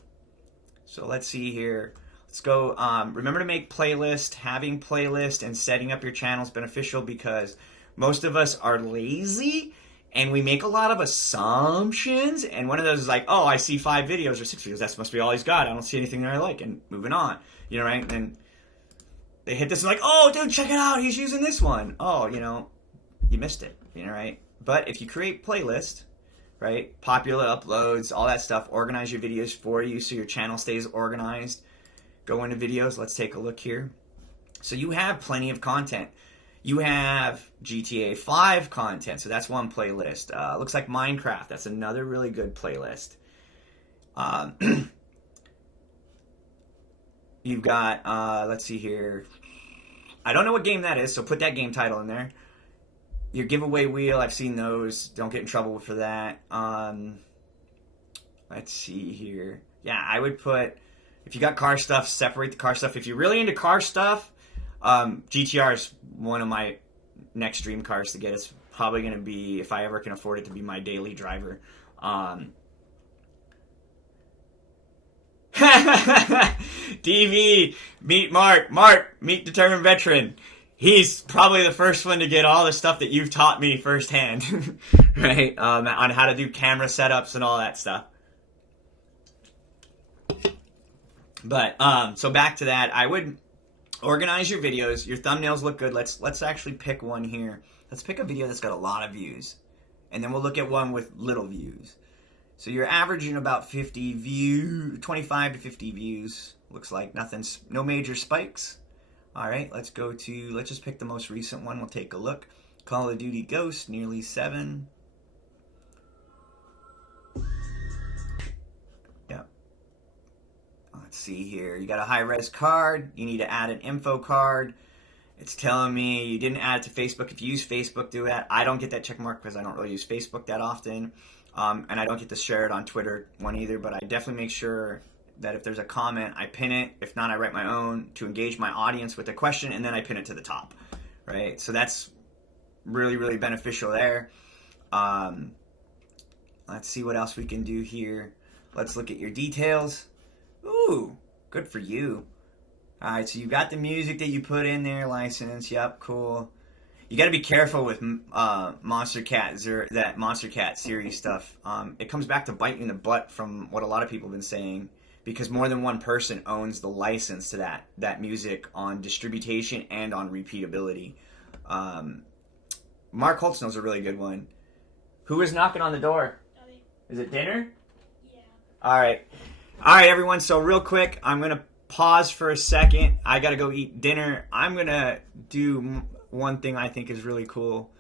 So let's see here. Let's go. Remember to make playlist. Having playlist and setting up your channel is beneficial because most of us are lazy and we make a lot of assumptions. And one of those is like, oh, I see 5 videos or 6 videos. That must be all he's got. I don't see anything that I like. And moving on. You know, right? And then they hit this and like, oh, dude, check it out. He's using this one. Oh, you know, you missed it. You know, right? But if you create playlist, right? Popular uploads, all that stuff. Organize your videos for you so your channel stays organized. Go into videos. Let's take a look here. So you have plenty of content. You have GTA 5 content. So that's one playlist. Looks like Minecraft. That's another really good playlist. You've got, let's see here. I don't know what game that is, so put that game title in there. Your giveaway wheel, I've seen those. Don't get in trouble for that. Let's see here. Yeah, I would put, if you got car stuff, separate the car stuff. If you're really into car stuff, GTR is one of my next dream cars to get. It's probably going to be, if I ever can afford it, to be my daily driver. DV, meet Mark. Mark, meet determined veteran. He's probably the first one to get all the stuff that you've taught me firsthand, right? On how to do camera setups and all that stuff. But, so back to that, I would organize your videos. Your thumbnails look good. Let's actually pick one here. Let's pick a video that's got a lot of views. And then we'll look at one with little views. So you're averaging about 50 views, 25 to 50 views. Looks like no major spikes. All right, let's just pick the most recent one. We'll take a look. Call of Duty Ghost, nearly 7. Yep. Let's see here. You got a high-res card. You need to add an info card. It's telling me you didn't add it to Facebook. If you use Facebook, do that. I don't get that check mark because I don't really use Facebook that often. And I don't get to share it on Twitter one either, but I definitely make sure that if there's a comment, I pin it. If not, I write my own to engage my audience with a question, and then I pin it to the top, right? So that's really, really beneficial there. Let's see what else we can do here. Let's look at your details. Ooh, good for you. All right, so you got the music that you put in there, license. Yep, cool. You got to be careful with Monster Cat, that Monster Cat series stuff. It comes back to bite you in the butt from what a lot of people have been saying, because more than one person owns the license to that music on distribution and on repeatability. Mark Holtz knows a really good one. Who is knocking on the door? Is it dinner? Yeah. All right, everyone. So real quick, I'm gonna pause for a second. I gotta go eat dinner. I'm gonna do one thing I think is really cool.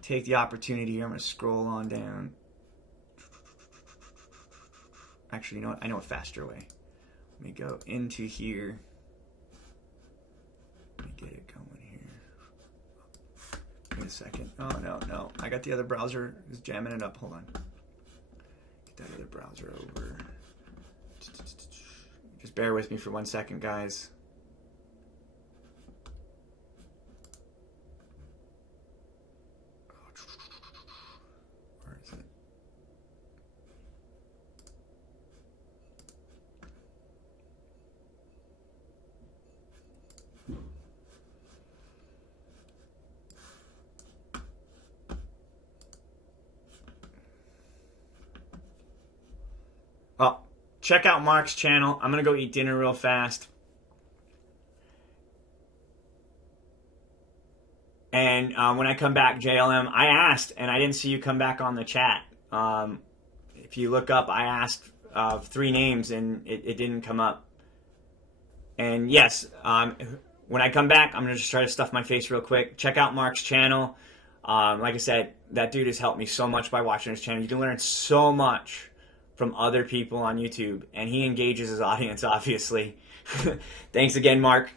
Take the opportunity here. I'm gonna scroll on down. Actually, you know what? I know a faster way. Let me go into here. Let me get it going here. Wait a second. Oh, no. I got the other browser. It's jamming it up. Hold on. Get that other browser over. Just bear with me for 1 second, guys. Where is it? Well, check out Mark's channel. I'm going to go eat dinner real fast. And when I come back, JLM, I asked, and I didn't see you come back on the chat. If you look up, I asked 3 names, and it didn't come up. And yes, when I come back, I'm going to just try to stuff my face real quick. Check out Mark's channel. Like I said, that dude has helped me so much by watching his channel. You can learn so much from other people on YouTube, and he engages his audience, obviously. Thanks again, Mark.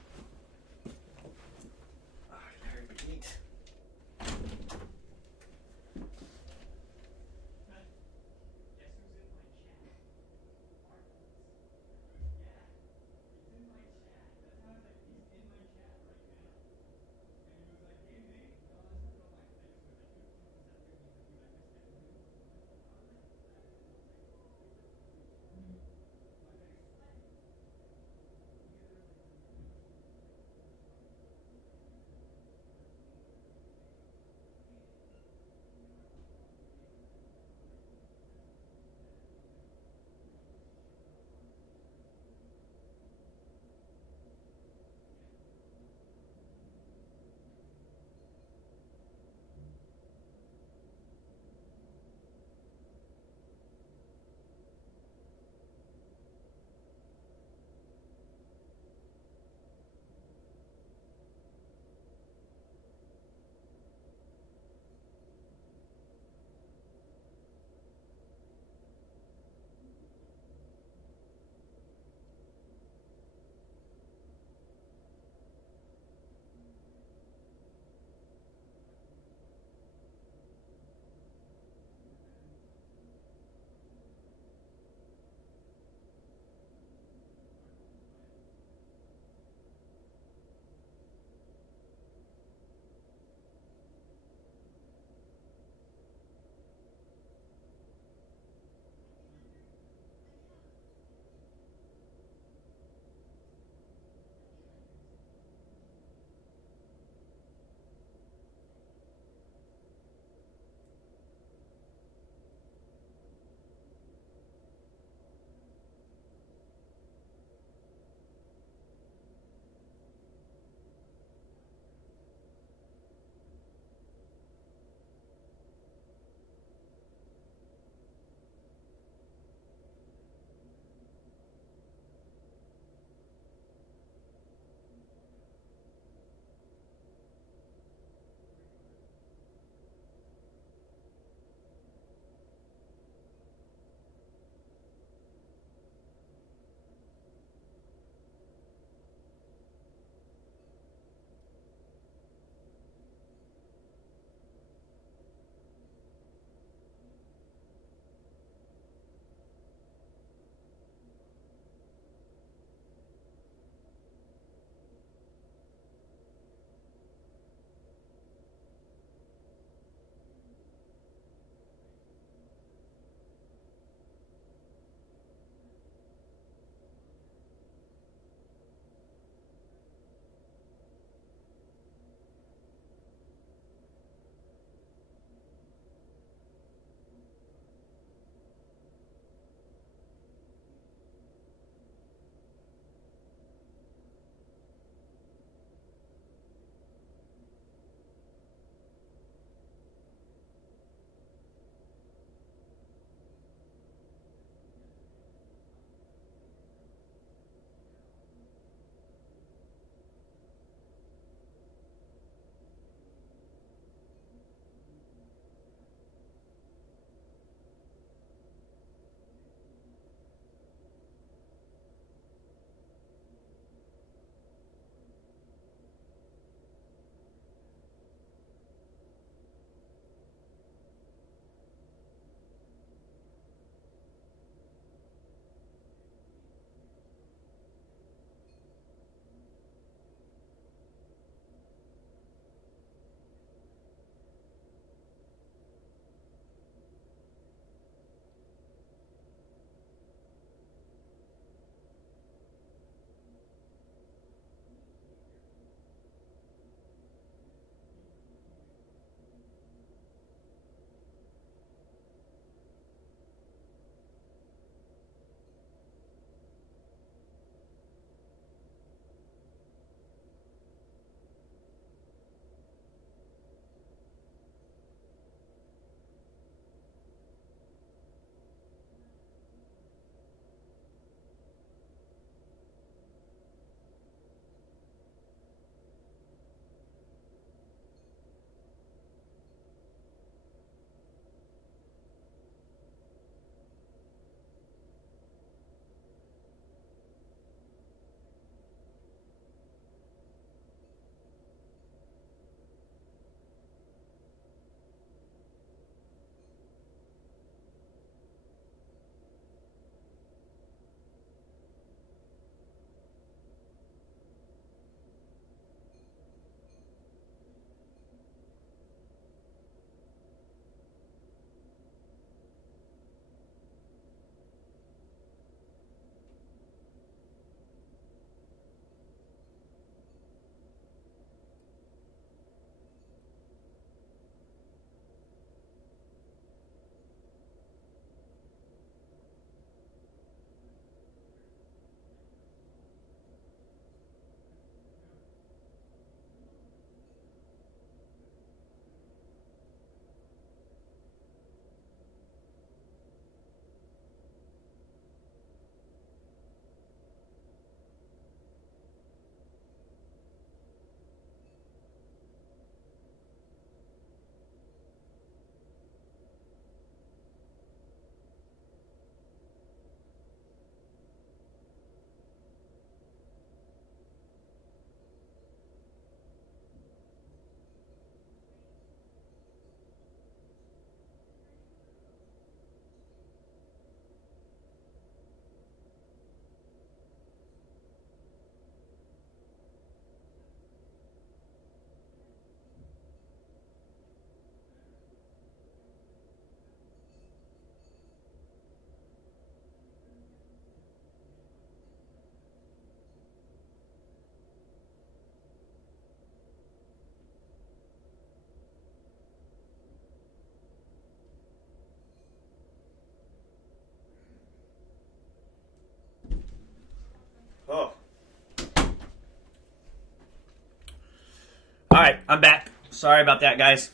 Alright, I'm back. Sorry about that, guys.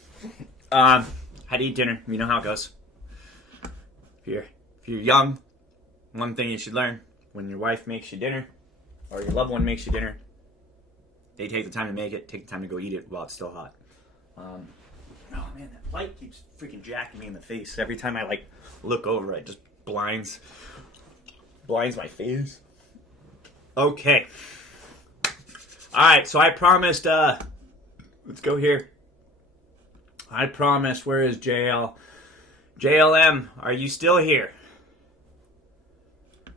Had to eat dinner. You know how it goes. If you're young, one thing you should learn, when your wife makes you dinner, or your loved one makes you dinner, they take the time to make it, take the time to go eat it while it's still hot. Oh man, that light keeps freaking jacking me in the face. Every time I look over, it just blinds my face. Okay. Alright, so I promised, let's go here. I promised, where is JL? JLM, are you still here?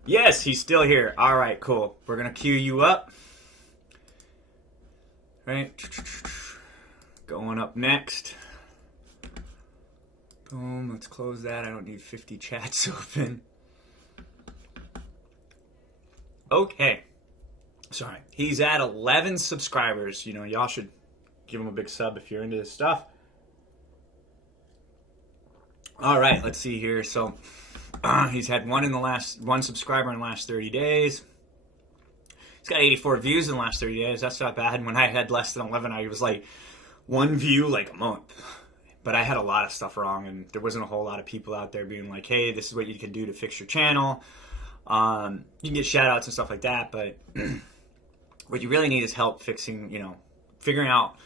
Yes, he's still here. Alright, cool. We're going to queue you up. Right. Going up next. Boom, let's close that. I don't need 50 chats open. Okay. Sorry. He's at 11 subscribers. You know, y'all should give him a big sub if you're into this stuff. All right, let's see here. So he's had one subscriber in the last 30 days. He's got 84 views in the last 30 days. That's not bad. When I had less than 11, I was like one view like a month. But I had a lot of stuff wrong, and there wasn't a whole lot of people out there being like, hey, this is what you can do to fix your channel. You can get shout-outs and stuff like that, but what you really need is help fixing, figuring out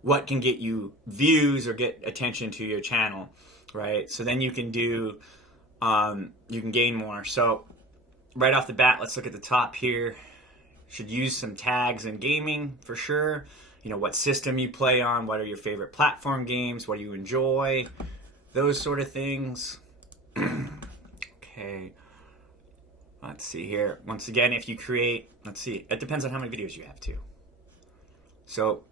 what can get you views or get attention to your channel, right? So then you can you can gain more. So right off the bat, let's look at the top here. Should use some tags in gaming for sure. What system you play on, what are your favorite platform games, what do you enjoy, those sort of things. Okay. Let's see here. Once again, if you create, let's see, it depends on how many videos you have too. So,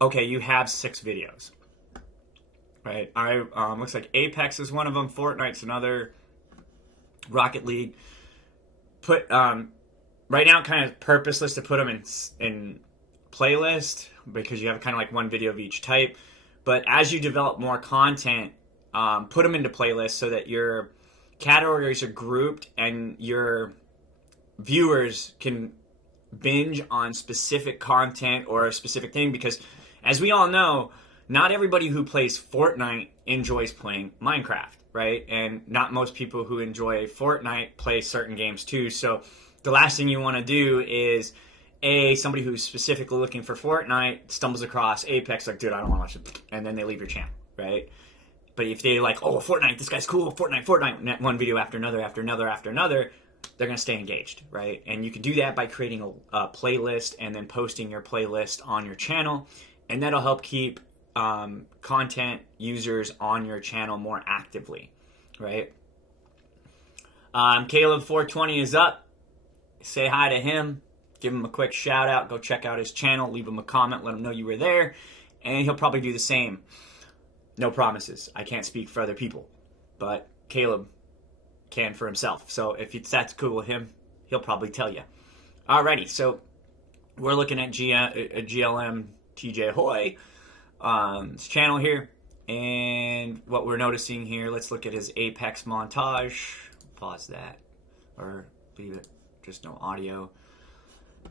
okay, you have 6 videos, right? Looks like Apex is one of them, Fortnite's another, Rocket League. Right now, kind of purposeless to put them in playlist because you have kind of like one video of each type. But as you develop more content, put them into playlists so that your categories are grouped and your viewers can binge on specific content or a specific thing, because as we all know, not everybody who plays Fortnite enjoys playing Minecraft, right? And not most people who enjoy Fortnite play certain games too. So the last thing you want to do is somebody who's specifically looking for Fortnite stumbles across Apex, like, dude, I don't want to watch it, and then they leave your channel, right? But if they like, oh, Fortnite, this guy's cool, Fortnite, one video after another, they're going to stay engaged, right? And you can do that by creating a playlist and then posting your playlist on your channel, and that'll help keep content users on your channel more actively, right? Caleb420 is up. Say hi to him. Give him a quick shout out. Go check out his channel. Leave him a comment. Let him know you were there. And he'll probably do the same. No promises. I can't speak for other people. But Caleb can for himself. So if that's cool with him, he'll probably tell you. Alrighty. So we're looking at GLM TJ Hoy, his channel here. And what we're noticing here, let's look at his Apex montage. Pause that. Or leave it. Just no audio.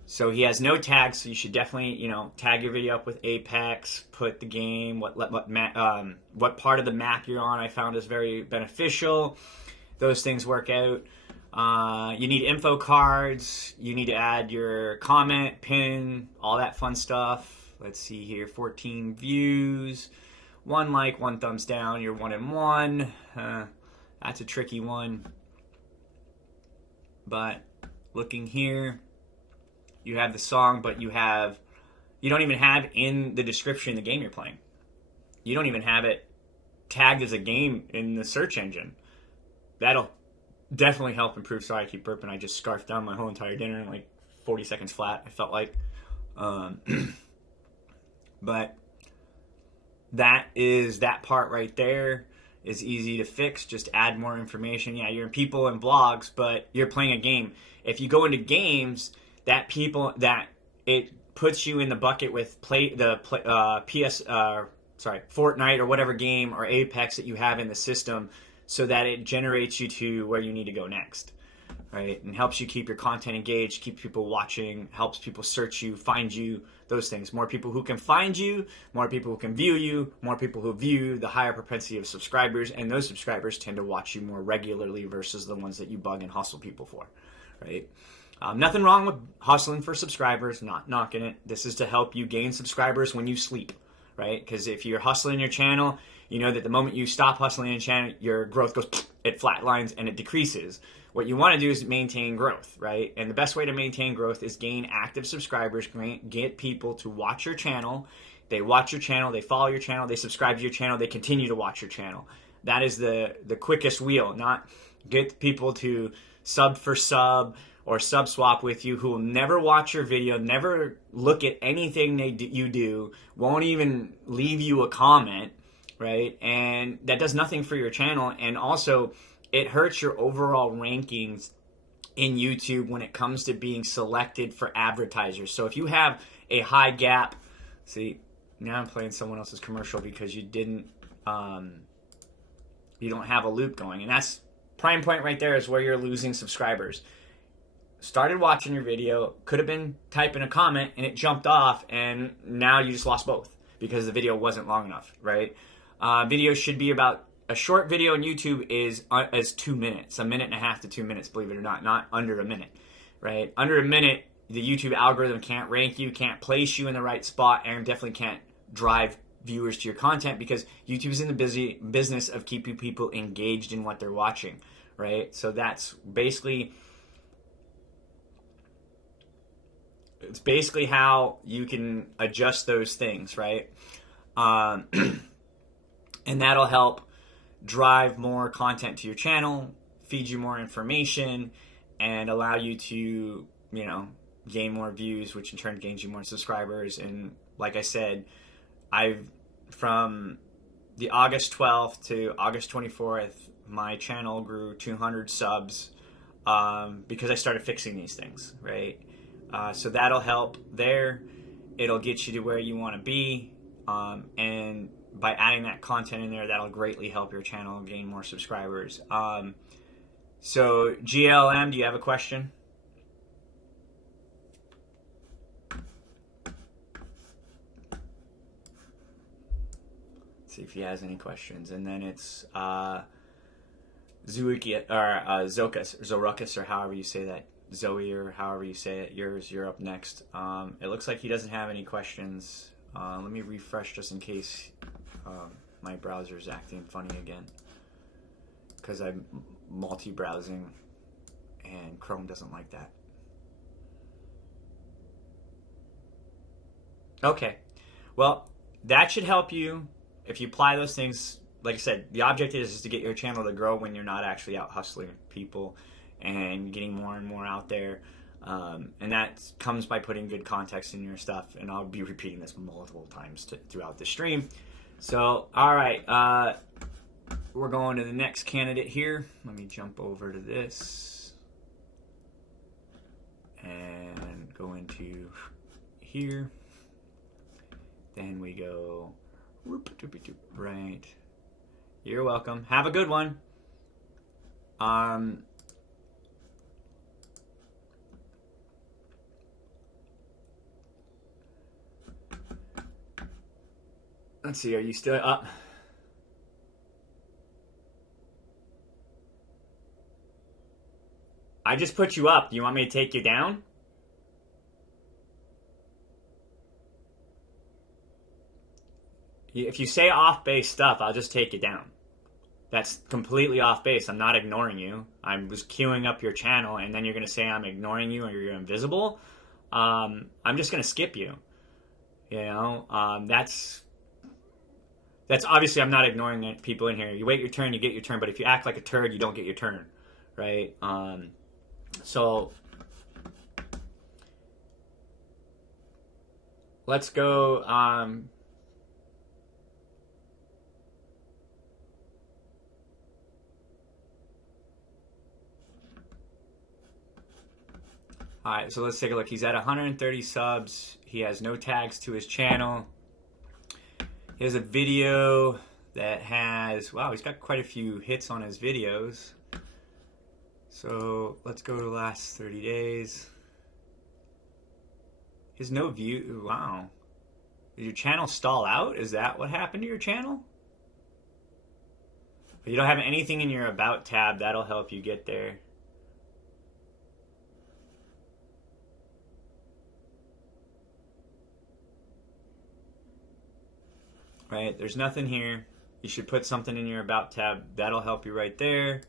So he has no tags, so you should definitely, tag your video up with Apex, put the game, what part of the map you're on I found is very beneficial. Those things work out. You need info cards. You need to add your comment, pin, all that fun stuff. Let's see here, 14 views, 1 like, 1 thumbs down. You're 1 and 1. That's a tricky one. But looking here, you have the song, but you don't even have in the description the game you're playing. You don't even have it tagged as a game in the search engine. That'll definitely help improve. Sorry, I keep burping. I just scarfed down my whole entire dinner in like 40 seconds flat, I felt like. But that part right there is easy to fix. Just add more information. Yeah, you're in people and blogs, but you're playing a game. If you go into games, it puts you in the bucket with Fortnite or whatever game or Apex that you have in the system, so that it generates you to where you need to go next, right? And helps you keep your content engaged, keep people watching, helps people search you, find you, those things. More people who can find you, more people who can view you, more people who view, the higher propensity of subscribers, and those subscribers tend to watch you more regularly versus the ones that you bug and hustle people for, right? Nothing wrong with hustling for subscribers, not knocking it. This is to help you gain subscribers when you sleep, right? Because if you're hustling your channel, you know that the moment you stop hustling your channel, your growth goes, it flatlines and it decreases. What you want to do is maintain growth, right? And the best way to maintain growth is gain active subscribers, get people to watch your channel. They watch your channel, they follow your channel, they subscribe to your channel, they continue to watch your channel. That is the quickest wheel, not get people to sub for sub or sub swap with you who will never watch your video, never look at anything you do, won't even leave you a comment, right? And that does nothing for your channel. And also, it hurts your overall rankings in YouTube when it comes to being selected for advertisers. So if you have a high gap, see, now I'm playing someone else's commercial because you didn't, you don't have a loop going. And that's prime point right there is where you're losing subscribers. Started watching your video, could have been typing a comment and it jumped off, and now you just lost both because the video wasn't long enough, right? Videos should be about, a short video on YouTube is 2 minutes, 1.5 minutes to 2 minutes, believe it or not under a minute, right? Under a minute, the YouTube algorithm can't rank you, can't place you in the right spot, and definitely can't drive viewers to your content because YouTube is in the business of keeping people engaged in what they're watching, right? So that's basically, it's basically how you can adjust those things, right? And that'll help drive more content to your channel, feed you more information, and allow you to, gain more views, which in turn gains you more subscribers. And like I said, from the August 12th to August 24th, my channel grew 200 subs because I started fixing these things, right? So that'll help there. It'll get you to where you want to be. And by adding that content in there, that'll greatly help your channel gain more subscribers. So GLM, do you have a question? See if he has any questions. And then it's Zuiki or Zoruckus, or however you say that. Zoe, or however you say it. You're up next. It looks like he doesn't have any questions. Let me refresh just in case my browser's acting funny again, because I'm multi-browsing and Chrome doesn't like that. Okay, well, that should help you if you apply those things. Like I said, the object is to get your channel to grow when you're not actually out hustling people and getting more and more out there. And that comes by putting good context in your stuff. And I'll be repeating this multiple times throughout the stream. So, all right, we're going to the next candidate here. Let me jump over to this and go into here. Then we go right. You're welcome. Have a good one. Let's see, are you still up? I just put you up. Do you want me to take you down? If you say off-base stuff, I'll just take you down. That's completely off-base. I'm not ignoring you. I was queuing up your channel, and then you're going to say I'm ignoring you or you're invisible. I'm just going to skip you. That's obviously, I'm not ignoring people in here. You wait your turn, you get your turn. But if you act like a turd, you don't get your turn, right? So let's go. All right, so let's take a look. He's at 130 subs. He has no tags to his channel. He has a video that has, wow, he's got quite a few hits on his videos. So let's go to the last 30 days. There's no view. Wow. Did your channel stall out? Is that what happened to your channel? If you don't have anything in your About tab, that'll help you get there. Right, there's nothing here. You should put something in your About tab. That'll help you right there.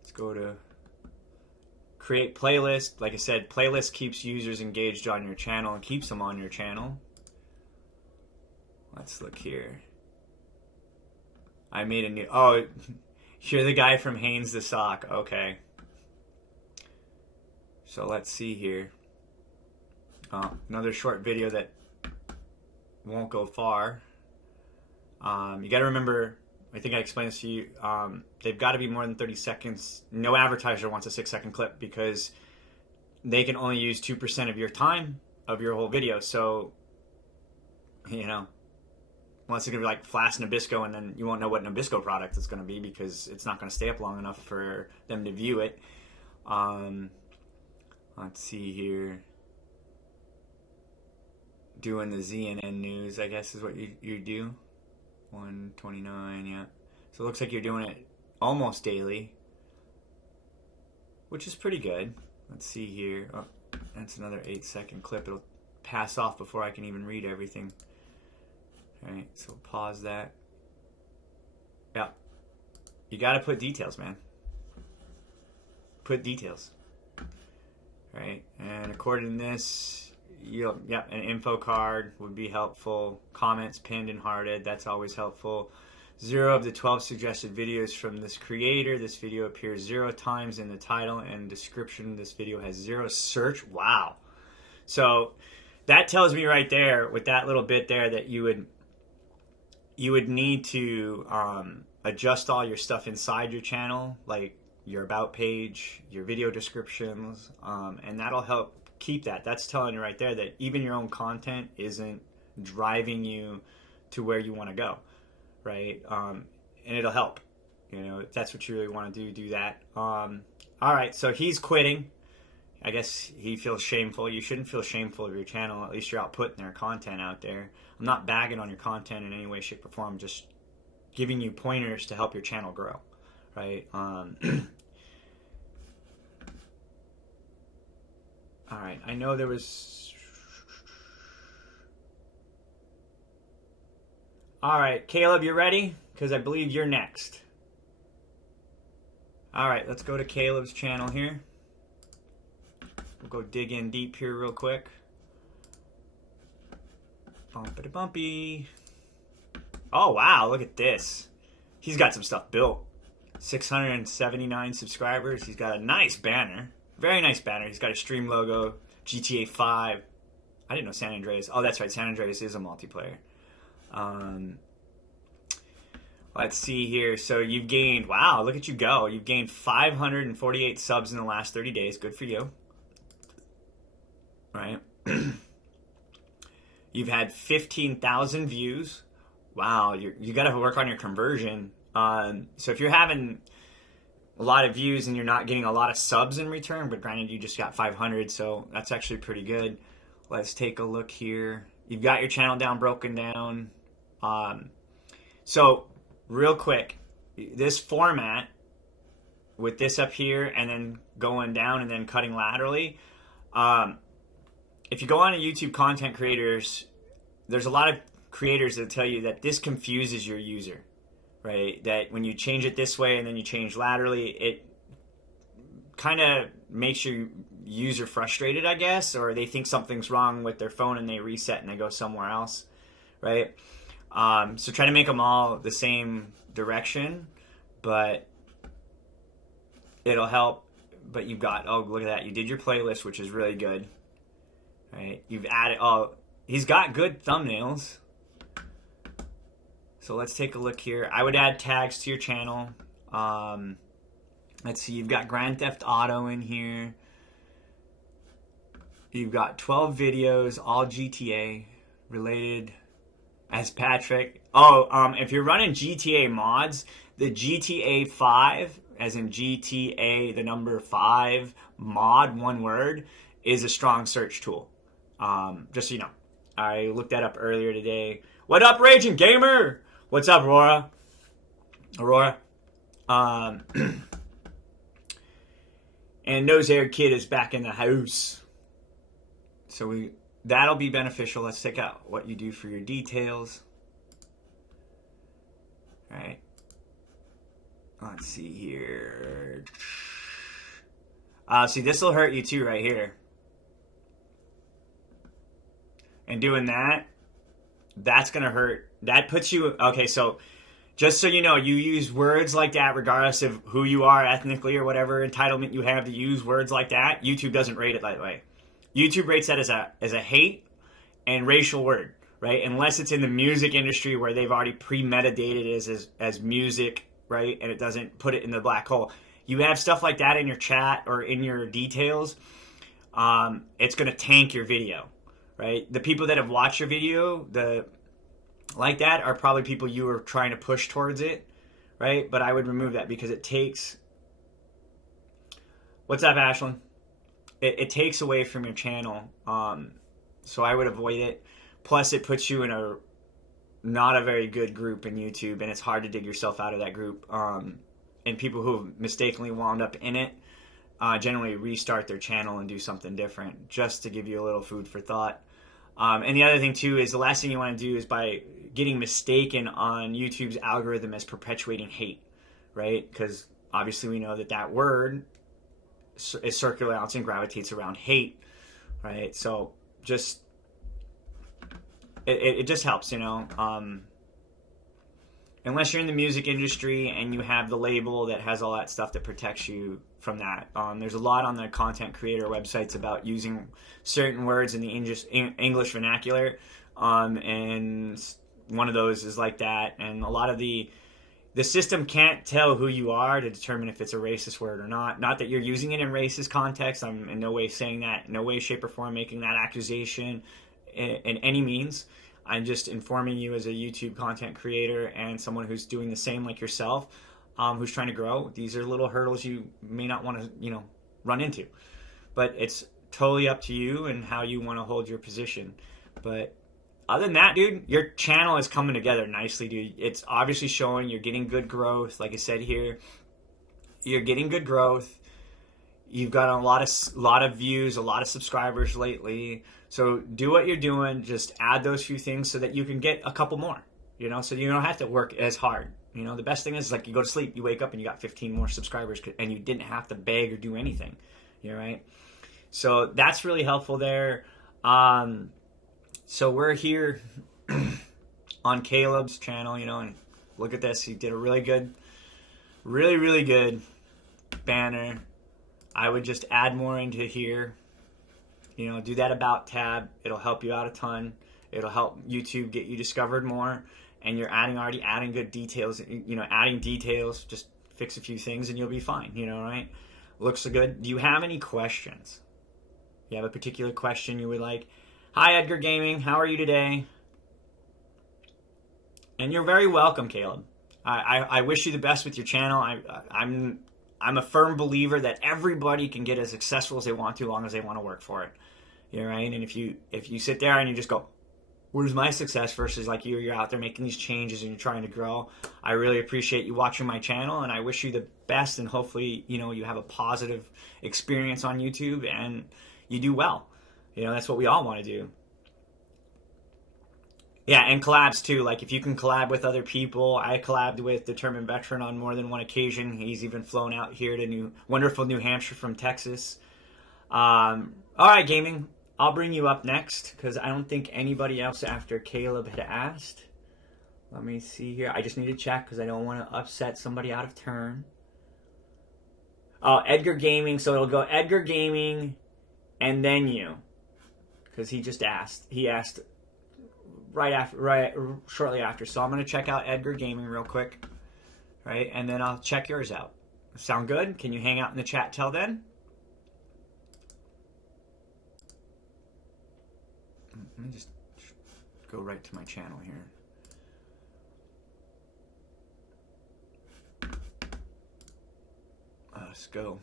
Let's go to create playlist. Like I said, playlist keeps users engaged on your channel and keeps them on your channel. Let's look here. I made a new... Oh, you're the guy from Haynes the Sock. Okay. So let's see here. Another short video that won't go far. You got to remember, I think I explained this to you, they've got to be more than 30 seconds. No advertiser wants a 6-second clip because they can only use 2% of your time of your whole video. So, you know, unless it's going to be like Flash Nabisco, and then you won't know what Nabisco product it's going to be because it's not going to stay up long enough for them to view it. Let's see here. Doing the ZNN news, I guess, is what you do. 129, yeah. So it looks like you're doing it almost daily, which is pretty good. Let's see here. Oh, that's another 8-second clip. It'll pass off before I can even read everything. All right, so pause that. Yeah. You got to put details, man. Put details. All right, and according to this, an info card would be helpful. Comments pinned and hearted, that's always helpful. 0 of the 12 suggested videos from this creator. This video appears 0 times in the title and description. This video has 0 search. Wow. So that tells me right there with that little bit there that you would need to adjust all your stuff inside your channel, like your about page, your video descriptions, and that'll help keep that. That's telling you right there that even your own content isn't driving you to where you want to go, right? And it'll help. You know, if that's what you really want to do that. All right, so he's quitting. I guess he feels shameful. You shouldn't feel shameful of your channel. At least you're out putting their content out there. I'm not bagging on your content in any way, shape, or form. I'm just giving you pointers to help your channel grow, right? All right, I know there was... All right, Caleb, you ready? Because I believe you're next. All right, let's go to Caleb's channel here. We'll go dig in deep here real quick. Bumpity bumpy. Oh, wow, look at this. He's got some stuff built. 679 subscribers. He's got a nice banner. Very nice banner. He's got a stream logo, GTA 5. I didn't know San Andreas. Oh, that's right. San Andreas is a multiplayer. Let's see here. So you've gained, wow, look at you go. You've gained 548 subs in the last 30 days. Good for you. Right? You've had 15,000 views. Wow, you got to work on your conversion. So if you're having a lot of views and you're not getting a lot of subs in return, but granted you just got 500, so that's actually pretty good. Let's take a look here. You've got your channel broken down. So real quick, this format with this up here and then going down and then cutting laterally, if you go on to YouTube content creators, there's a lot of creators that tell you that this confuses your user. Right, that when you change it this way and then you change laterally, it kind of makes your user frustrated, I guess, or they think something's wrong with their phone and they reset and they go somewhere else, right? So try to make them all the same direction, but it'll help. But you've got, oh, look at that. You did your playlist, which is really good, right? You've added, oh, he's got good thumbnails. So let's take a look here. I would add tags to your channel. Let's see, you've got Grand Theft Auto in here. You've got 12 videos, all GTA related as Patrick. Oh, if you're running GTA mods, the GTA 5, as in GTA, the number 5, mod, one word, is a strong search tool. Just so you know. I looked that up earlier today. What up, Raging Gamer? What's up, Aurora? And Nose Air Kid is back in the house. So that'll be beneficial. Let's check out what you do for your details. All right. Let's see here. See, this will hurt you too right here. And doing that, that's going to hurt. That puts you... Okay, so just so you know, you use words like that regardless of who you are ethnically or whatever entitlement you have to use words like that. YouTube doesn't rate it that way. YouTube rates that as a hate and racial word, right? Unless it's in the music industry where they've already pre-metadated it as music, right? And it doesn't put it in the black hole. You have stuff like that in your chat or in your details, it's going to tank your video, right? The people that have watched your video, like that, are probably people you were trying to push towards it, right? But I would remove that because it takes... What's up, Ashlyn? It takes away from your channel, so I would avoid it. Plus, it puts you in not a very good group in YouTube, and it's hard to dig yourself out of that group. And people who have mistakenly wound up in it generally restart their channel and do something different, just to give you a little food for thought. And the other thing, too, is the last thing you want to do is by getting mistaken on YouTube's algorithm as perpetuating hate, right? Because obviously we know that word is circulates and gravitates around hate, right? So just... It just helps, you know. Unless you're in the music industry and you have the label that has all that stuff that protects you from that. There's a lot on the content creator websites about using certain words in the English vernacular, and one of those is like that. And a lot of the system can't tell who you are to determine if it's a racist word or not. Not that you're using it in racist context. I'm in no way saying that, in no way, shape, or form making that accusation in any means. I'm just informing you as a YouTube content creator and someone who's doing the same like yourself, who's trying to grow. These are little hurdles you may not want to, run into. But it's totally up to you and how you want to hold your position. But other than that, dude, your channel is coming together nicely, dude. It's obviously showing you're getting good growth. Like I said here, you're getting good growth. You've got a lot of views, a lot of subscribers lately. So do what you're doing. Just add those few things so that you can get a couple more, so you don't have to work as hard. The best thing is, like, you go to sleep, you wake up, and you got 15 more subscribers, and you didn't have to beg or do anything, right? So that's really helpful there. So we're here on Caleb's channel, and look at this. He did a really good, really good banner. I would just add more into here. Do that about tab. It'll help you out a ton. It'll help YouTube get you discovered more. And you're already adding good details. Adding details. Just fix a few things and you'll be fine. Right? Looks so good. Do you have any questions? You have a particular question you would like? Hi, Edgar Gaming. How are you today? And you're very welcome, Caleb. I wish you the best with your channel. I'm a firm believer that everybody can get as successful as they want to, as long as they want to work for it. Right? And if you sit there and you just go, where's my success, versus like you're out there making these changes and you're trying to grow. I really appreciate you watching my channel, and I wish you the best, and hopefully, you have a positive experience on YouTube and you do well. That's what we all want to do. Yeah, and collabs too. Like, if you can collab with other people. I collabed with Determined Veteran on more than one occasion. He's even flown out here to wonderful New Hampshire from Texas. All right, gaming. I'll bring you up next because I don't think anybody else after Caleb had asked. Let me see here. I just need to check because I don't want to upset somebody out of turn. Oh, Edgar Gaming. So it'll go Edgar Gaming and then you, because he just asked. He asked shortly after. So I'm going to check out Edgar Gaming real quick, right? And then I'll check yours out. Sound good? Can you hang out in the chat till then? Let me just go right to my channel here. Let's go.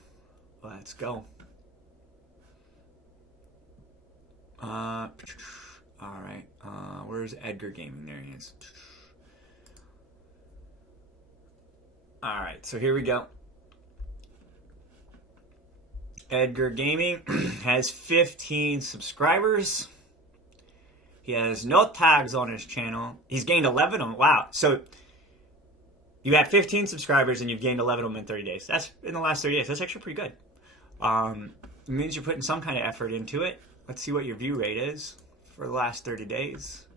Let's go. All right. Where's Edgar Gaming? There he is. All right. So here we go. Edgar Gaming has 15 subscribers. He has no tags on his channel. He's gained 11 of them. Wow. So you have 15 subscribers and you've gained 11 of them in 30 days. That's in the last 30 days. That's actually pretty good. It means you're putting some kind of effort into it. Let's see what your view rate is for the last 30 days.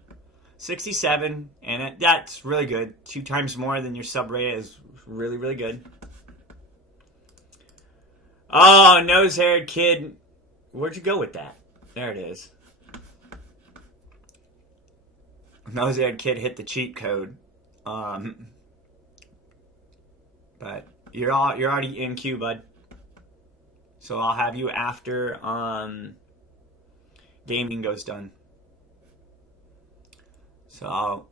67, and that's really good. 2 times more than your sub rate is really, really good. Oh, nose-haired kid. Where'd you go with that? There it is. Nose-haired kid hit the cheat code. But you're already in queue, bud. So I'll have you after gaming goes done. So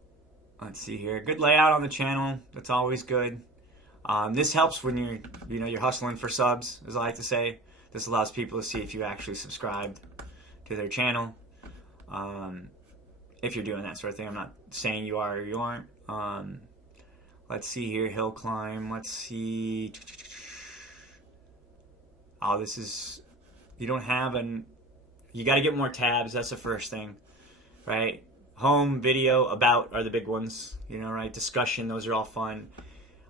let's see here. Good layout on the channel. That's always good. This helps when you're hustling for subs, as I like to say. This allows people to see if you actually subscribed to their channel. If you're doing that sort of thing. I'm not saying you are or you aren't. Let's see here. Hill climb. Let's see. Oh, this is... You don't have an... You got to get more tabs. That's the first thing. Right? Home, video, about are the big ones. Right? Discussion. Those are all fun.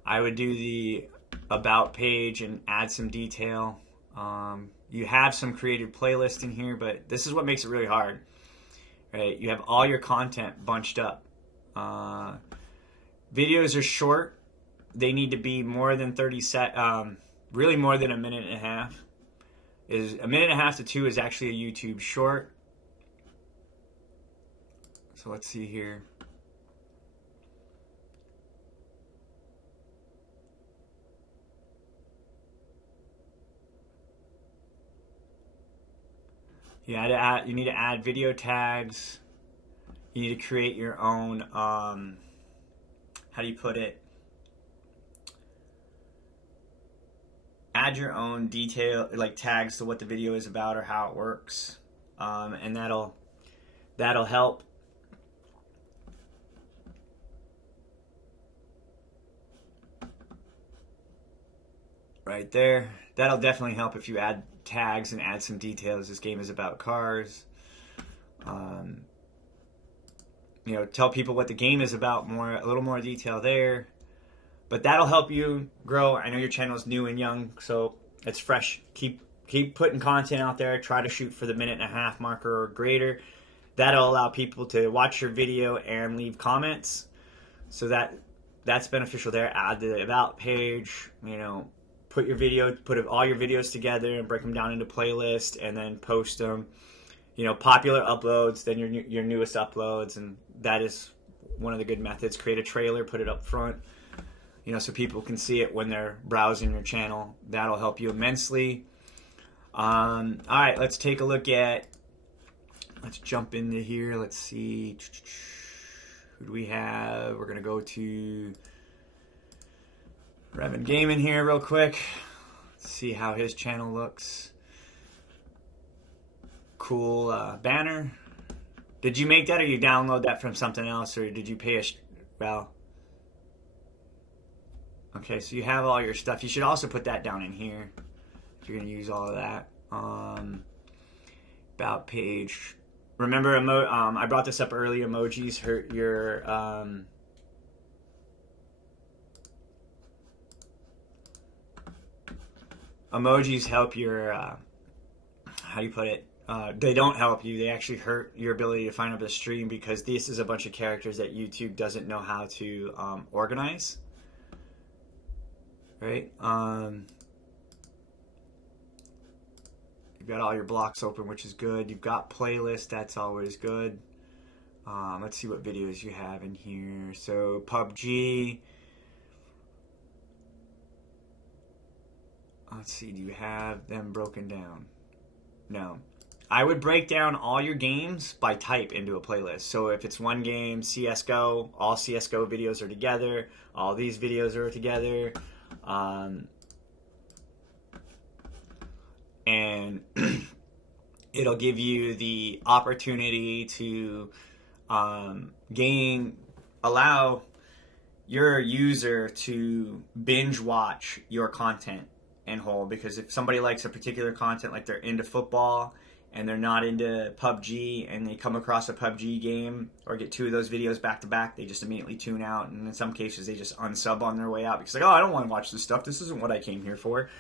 I would do the about page and add some detail. You have some created playlists in here, but this is what makes it really hard. Right? You have all your content bunched up. Videos are short. They need to be more than 30 really more than a minute and a half. A minute and a half to 2 is actually a YouTube short. So let's see here. You need to add video tags. You need to create your own, how do you put it? Add your own detail, like tags to what the video is about or how it works. And that'll help. Right there. That'll definitely help if you add tags and add some details. This game is about cars. Tell people what the game is about a little more detail there. But that'll help you grow. I know your channel is new and young, so it's fresh. Keep putting content out there. Try to shoot for the minute and a half marker or greater. That'll allow people to watch your video and leave comments. So that's beneficial there. Add the about page, put all your videos together and break them down into playlists and then post them. Popular uploads, then your newest uploads, and that is one of the good methods. Create a trailer, put it up front, so people can see it when they're browsing your channel. That'll help you immensely. All right, let's take a look at, let's jump into here. Let's see, who do we have? We're going to go to Revan Gaming here real quick. Let's see how his channel looks. Cool banner. Did you make that or you download that from something else, or did you pay well? Okay, so you have all your stuff. You should also put that down in here if you're going to use all of that. About page. Remember, I brought this up earlier. Emojis hurt your emojis help your how do you put it? They don't help you. They actually hurt your ability to find up a stream because this is a bunch of characters that YouTube doesn't know how to organize. Right? You've got all your blocks open, which is good. You've got playlists. That's always good. Let's see what videos you have in here. So PUBG. Let's see. Do you have them broken down? No. I would break down all your games by type into a playlist. So if it's one game, CSGO, all CSGO videos are together. All these videos are together. And It'll give you the opportunity to allow your user to binge watch your content in whole, because if somebody likes a particular content, like they're into football and they're not into PUBG, and they come across a PUBG game or get 2 of those videos back to back, they just immediately tune out, and in some cases they just unsub on their way out because like, oh, I don't want to watch this stuff, this isn't what I came here for.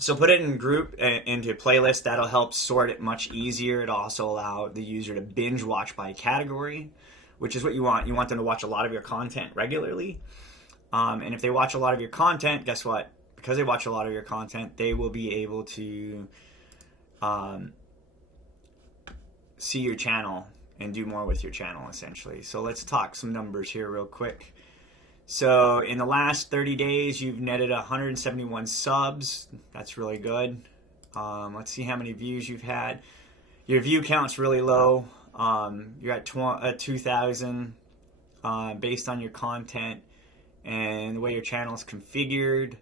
So put it in group into playlist. That'll help sort it much easier. It'll also allow the user to binge watch by category, which is what you want. You want them to watch a lot of your content regularly. And if they watch a lot of your content, guess what? Because they watch a lot of your content, they will be able to see your channel and do more with your channel, essentially. So let's talk some numbers here real quick. So in the last 30 days, you've netted 171 subs. That's really good. Let's see how many views you've had. Your view count's really low. You're at 2,000 based on your content and the way your channel is configured.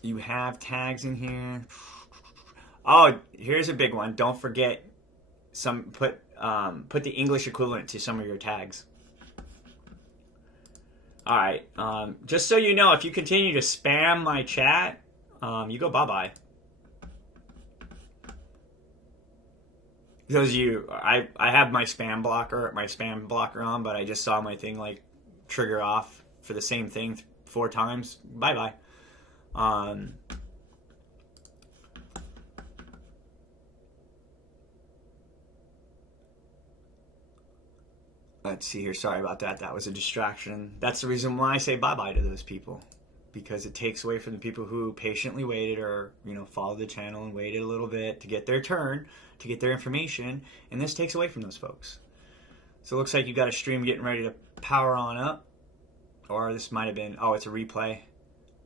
You have tags in here. Oh, here's a big one. Don't forget put the English equivalent to some of your tags. All right. Just so you know, if you continue to spam my chat, you go bye-bye. Because I have my spam blocker on, but I just saw my thing like trigger off for the same thing 4 times. Bye-bye. Let's see here. Sorry about that. That was a distraction. That's the reason why I say bye-bye to those people, because it takes away from the people who patiently waited, or followed the channel and waited a little bit to get their turn, to get their information, and this takes away from those folks. So it looks like you got a stream getting ready to power on up, or this might have been, oh, it's a replay.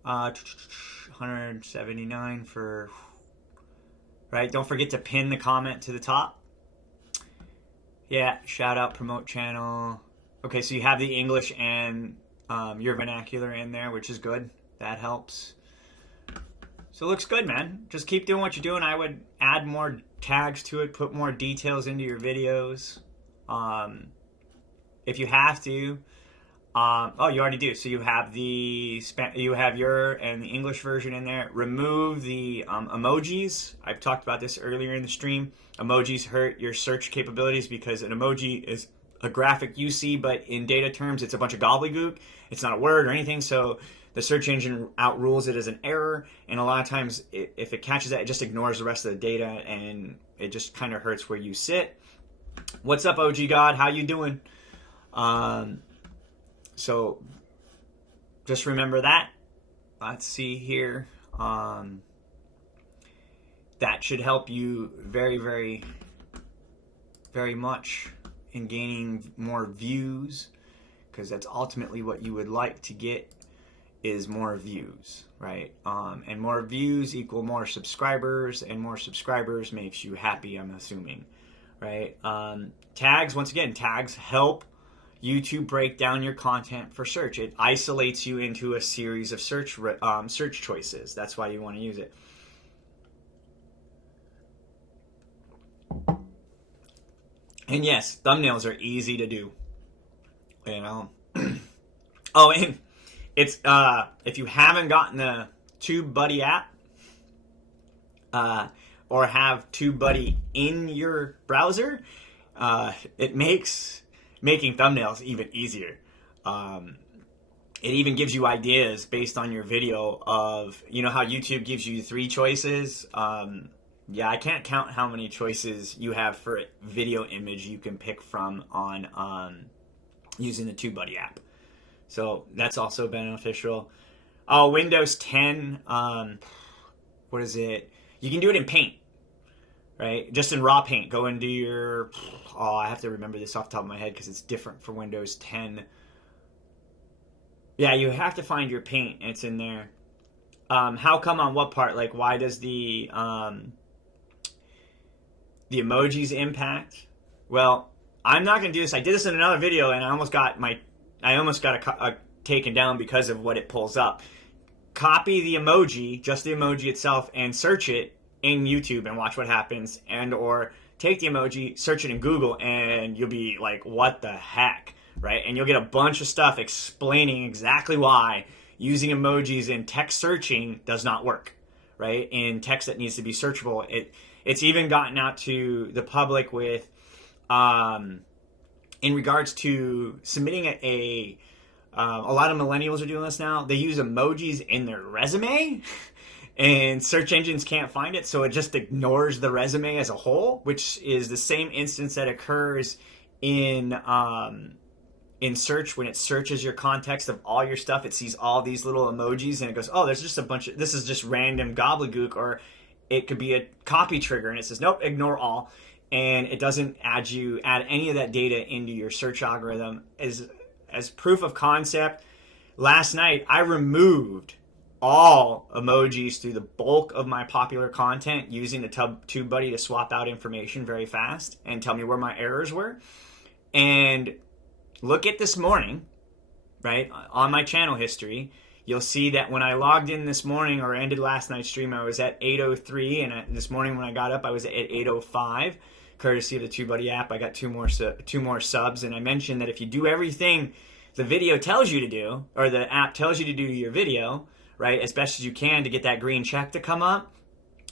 179 for, right? Don't forget to pin the comment to the top. Yeah, shout out, promote channel. Okay, so you have the English and your vernacular in there, which is good. That helps. So it looks good, man. Just keep doing what you're doing. I would add more tags to it, put more details into your videos. If you have to. Oh, you already do. So you have your and the English version in there. Remove the emojis. I've talked about this earlier in the stream. Emojis hurt your search capabilities because an emoji is a graphic you see, but in data terms, it's a bunch of gobbledygook. It's not a word or anything, so the search engine outrules it as an error, and a lot of times, if it catches that, it just ignores the rest of the data, and it just kind of hurts where you sit. What's up, OG God? How you doing? So just remember that. Let's see here. That should help you very, very, very much in gaining more views, because that's ultimately what you would like to get, is more views, right? And more views equal more subscribers, and more subscribers makes you happy, I'm assuming, right? Tags, once again, tags help YouTube break down your content for search. It isolates you into a series of search choices. That's why you want to use it. And yes, thumbnails are easy to do. Oh, and it's if you haven't gotten the Tubebuddy app, or have Tubebuddy in your browser, it makes making thumbnails even easier. It even gives you ideas based on your video of, how YouTube gives you 3 choices. Yeah, I can't count how many choices you have for video image you can pick from on using the Tubebuddy app. So that's also beneficial. Oh, Windows 10, what is it? You can do it in Paint, right? Just in raw Paint. Go into your, I have to remember this off the top of my head because it's different for Windows 10. Yeah, you have to find your Paint. It's in there. How come on what part? Like, why does the emojis impact? Well, I'm not going to do this. I did this in another video, and I almost got taken down because of what it pulls up. copy the emoji, just the emoji itself, and search it in YouTube and watch what happens, and or take the emoji, search it in Google, and you'll be like, what the heck, right? And you'll get a bunch of stuff explaining exactly why using emojis in text searching does not work, right? In text that needs to be searchable. It's even gotten out to the public with, in regards to submitting a lot of millennials are doing this now. They use emojis in their resume, and search engines can't find it, so it just ignores the resume as a whole, which is the same instance that occurs in search. When it searches your context of all your stuff, it sees all these little emojis, and it goes, oh, there's just a bunch of, this is just random gobbledygook, or it could be a copy trigger, and it says, nope, ignore all, and it doesn't add any of that data into your search algorithm. As proof of concept, last night I removed all emojis through the bulk of my popular content using the Tubebuddy to swap out information very fast and tell me where my errors were. And look at this morning, right, on my channel history, you'll see that when I logged in this morning or ended last night's stream, I was at 8:03, and this morning when I got up, I was at 8:05. Courtesy of the Tubebuddy app, I got two more subs, and I mentioned that if you do everything the video tells you to do, or the app tells you to do your video, right, as best as you can to get that green check to come up,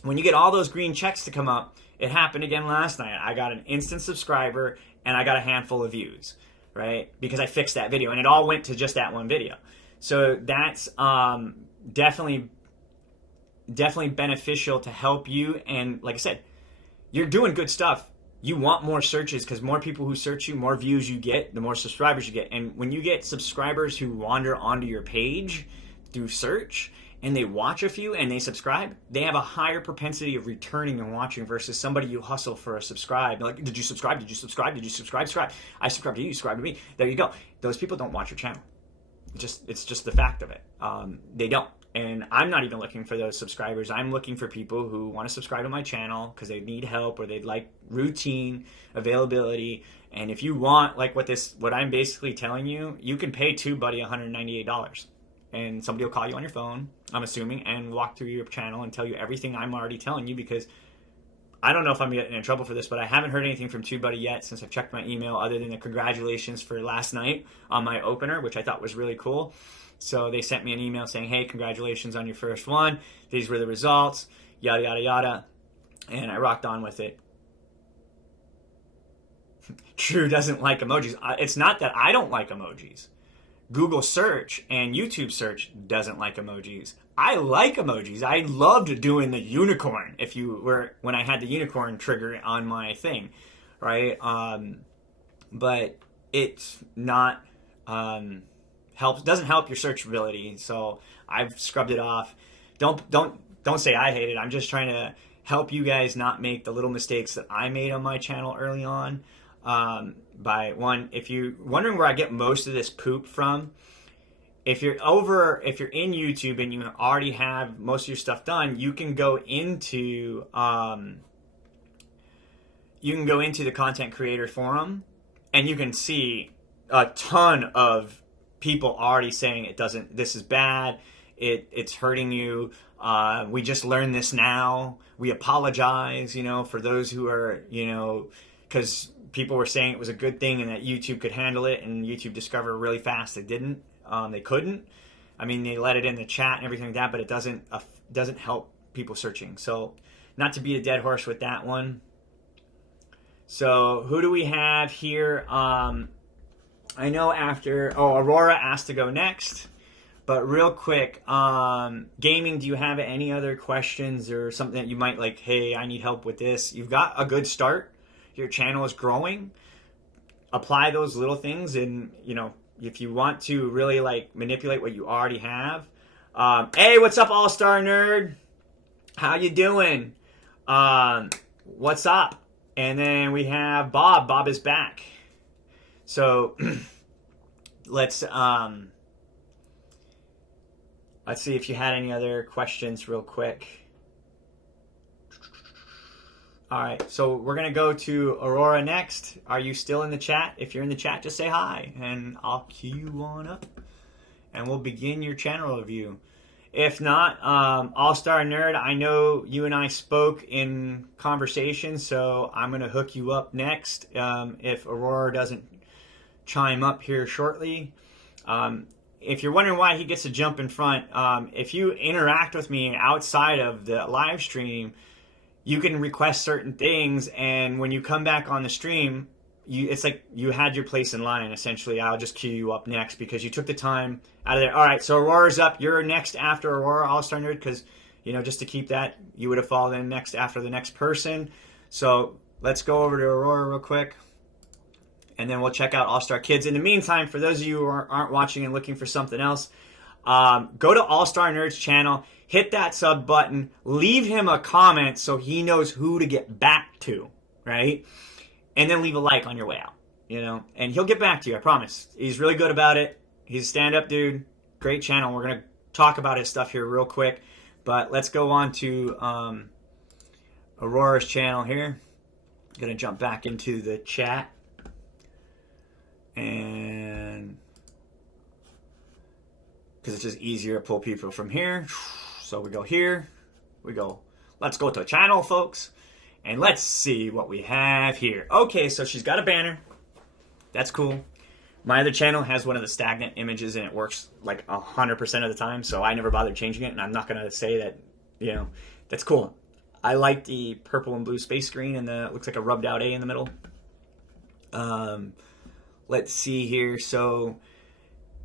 when you get all those green checks to come up, it happened again last night. I got an instant subscriber, and I got a handful of views, right, because I fixed that video, and it all went to just that one video. So that's definitely beneficial to help you, and like I said, you're doing good stuff. You want more searches, because more people who search you, more views you get, the more subscribers you get. And when you get subscribers who wander onto your page through search, and they watch a few and they subscribe, they have a higher propensity of returning and watching versus somebody you hustle for a subscribe. Like, did you subscribe? Did you subscribe? Did you subscribe? Subscribe. I subscribed to you. You subscribed to me. There you go. Those people don't watch your channel. It's just the fact of it. They don't. And I'm not even looking for those subscribers. I'm looking for people who want to subscribe to my channel because they need help, or they'd like routine, availability. And if you want, like what I'm basically telling you, you can pay Tubebuddy $198. And somebody will call you on your phone, I'm assuming, and walk through your channel and tell you everything I'm already telling you, because I don't know if I'm getting in trouble for this, but I haven't heard anything from Tubebuddy yet since I've checked my email, other than the congratulations for last night on my opener, which I thought was really cool. So they sent me an email saying, hey, congratulations on your first one. These were the results, yada, yada, yada. And I rocked on with it. True doesn't like emojis. It's not that I don't like emojis. Google search and YouTube search doesn't like emojis. I like emojis. I loved doing the unicorn when I had the unicorn trigger on my thing, right? But it's not doesn't help your searchability. So I've scrubbed it off. Don't say I hate it. I'm just trying to help you guys not make the little mistakes that I made on my channel early on. If you're wondering where I get most of this poop from, if you're in YouTube and you already have most of your stuff done, you can go into the content creator forum, and you can see a ton of people already saying this is bad, it's hurting you, we just learned this now, we apologize, for those who are, because people were saying it was a good thing and that YouTube could handle it, and YouTube discovered really fast they didn't. They couldn't. I mean, they let it in the chat and everything like that, but it doesn't help people searching. So, not to beat a dead horse with that one. So, who do we have here? I know Aurora asked to go next. But real quick, gaming, do you have any other questions or something that you might like, hey, I need help with this? You've got a good start. Your channel is growing. Apply those little things, and if you want to really like manipulate what you already have. Hey, what's up, All-Star Nerd? How you doing? What's up? And then we have Bob. Bob is back. So let's see if you had any other questions real quick. All right, so we're going to go to Aurora next. Are you still in the chat? If you're in the chat, just say hi, and I'll cue you on up, and we'll begin your channel review. If not, All-Star Nerd, I know you and I spoke in conversation, so I'm going to hook you up next if Aurora doesn't chime up here shortly. If you're wondering why he gets to jump in front, if you interact with me outside of the live stream, you can request certain things, and when you come back on the stream, it's like you had your place in line, essentially. I'll just queue you up next because you took the time out of there. All right, so Aurora's up. You're next after Aurora, All-Star Nerd, because, just to keep that, you would have fallen in next after the next person. So let's go over to Aurora real quick, and then we'll check out All-Star Kids. In the meantime, for those of you who aren't watching and looking for something else, go to All-Star Nerd's channel, hit that sub button, leave him a comment so he knows who to get back to, right? And then leave a like on your way out, and he'll get back to you, I promise. He's really good about it. He's a stand-up dude, great channel. We're going to talk about his stuff here real quick, but let's go on to Aurora's channel here. I'm going to jump back into the chat, and because it's just easier to pull people from here. So we go here, let's go to channel, folks. And let's see what we have here. Okay, so she's got a banner. That's cool. My other channel has one of the stagnant images, and it works like 100% of the time, so I never bothered changing it, and I'm not going to say that, that's cool. I like the purple and blue space green, and it looks like a rubbed out A in the middle. Let's see here. So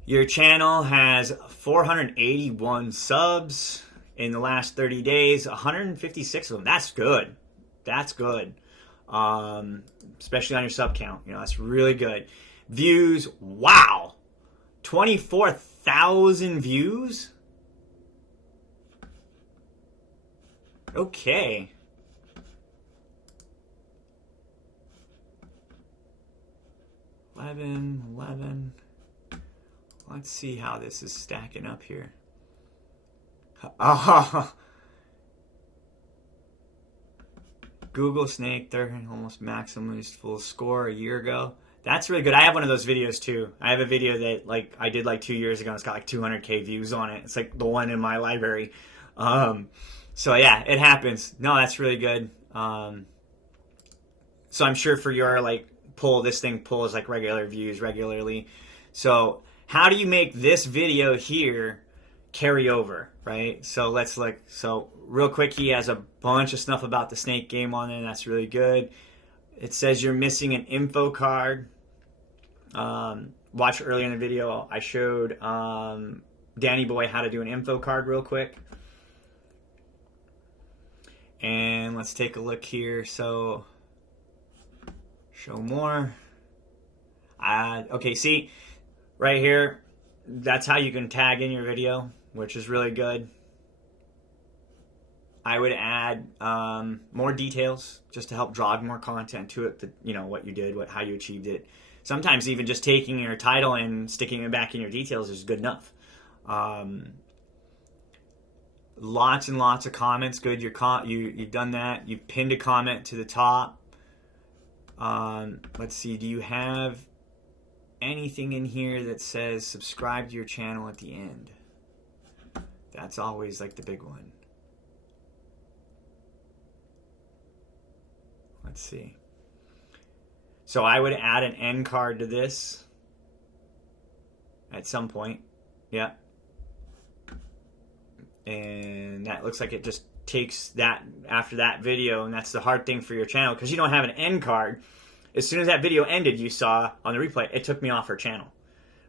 your channel has 481 subs in the last 30 days, 156 of them. That's good. That's good. Especially on your sub count. That's really good. Views, wow. 24,000 views? Okay. Eleven. Let's see how this is stacking up here. Google Snake, they're almost maximum full score a year ago. That's really good. I have one of those videos too. I have a video that I did 2 years ago. It's got 200K views on it. It's like the one in my library. So yeah, it happens. No, that's really good. So I'm sure for your this thing pulls regular views regularly. So how do you make this video here carry over, right? So let's real quick, he has a bunch of stuff about the snake game on there, and that's really good. It says you're missing an info card. Watch earlier in the video, I showed Danny Boy how to do an info card real quick. And let's take a look here. So show more. Okay, see right here, that's how you can tag in your video, which is really good. I would add more details just to help draw more content to it. What you did, how you achieved it. Sometimes even just taking your title and sticking it back in your details is good enough. Lots and lots of comments. Good. You've done that. You've pinned a comment to the top. Let's see. Do you have anything in here that says subscribe to your channel at the end? That's always the big one. Let's see. So I would add an end card to this at some point. Yeah. And that looks like it just takes that after that video, and that's the hard thing for your channel because you don't have an end card. As soon as that video ended, you saw on the replay, it took me off her channel,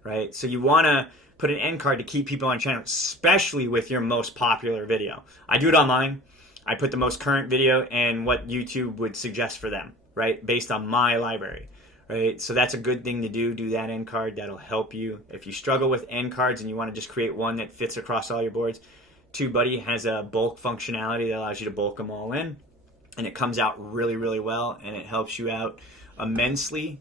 right? So you want to put an end card to keep people on channel, especially with your most popular video. I do it on mine. I put the most current video and what YouTube would suggest for them, right? Based on my library, right? So that's a good thing to do. Do that end card. That'll help you. If you struggle with end cards and you want to just create one that fits across all your boards, Tubebuddy has a bulk functionality that allows you to bulk them all in. And it comes out really, really well. And it helps you out immensely.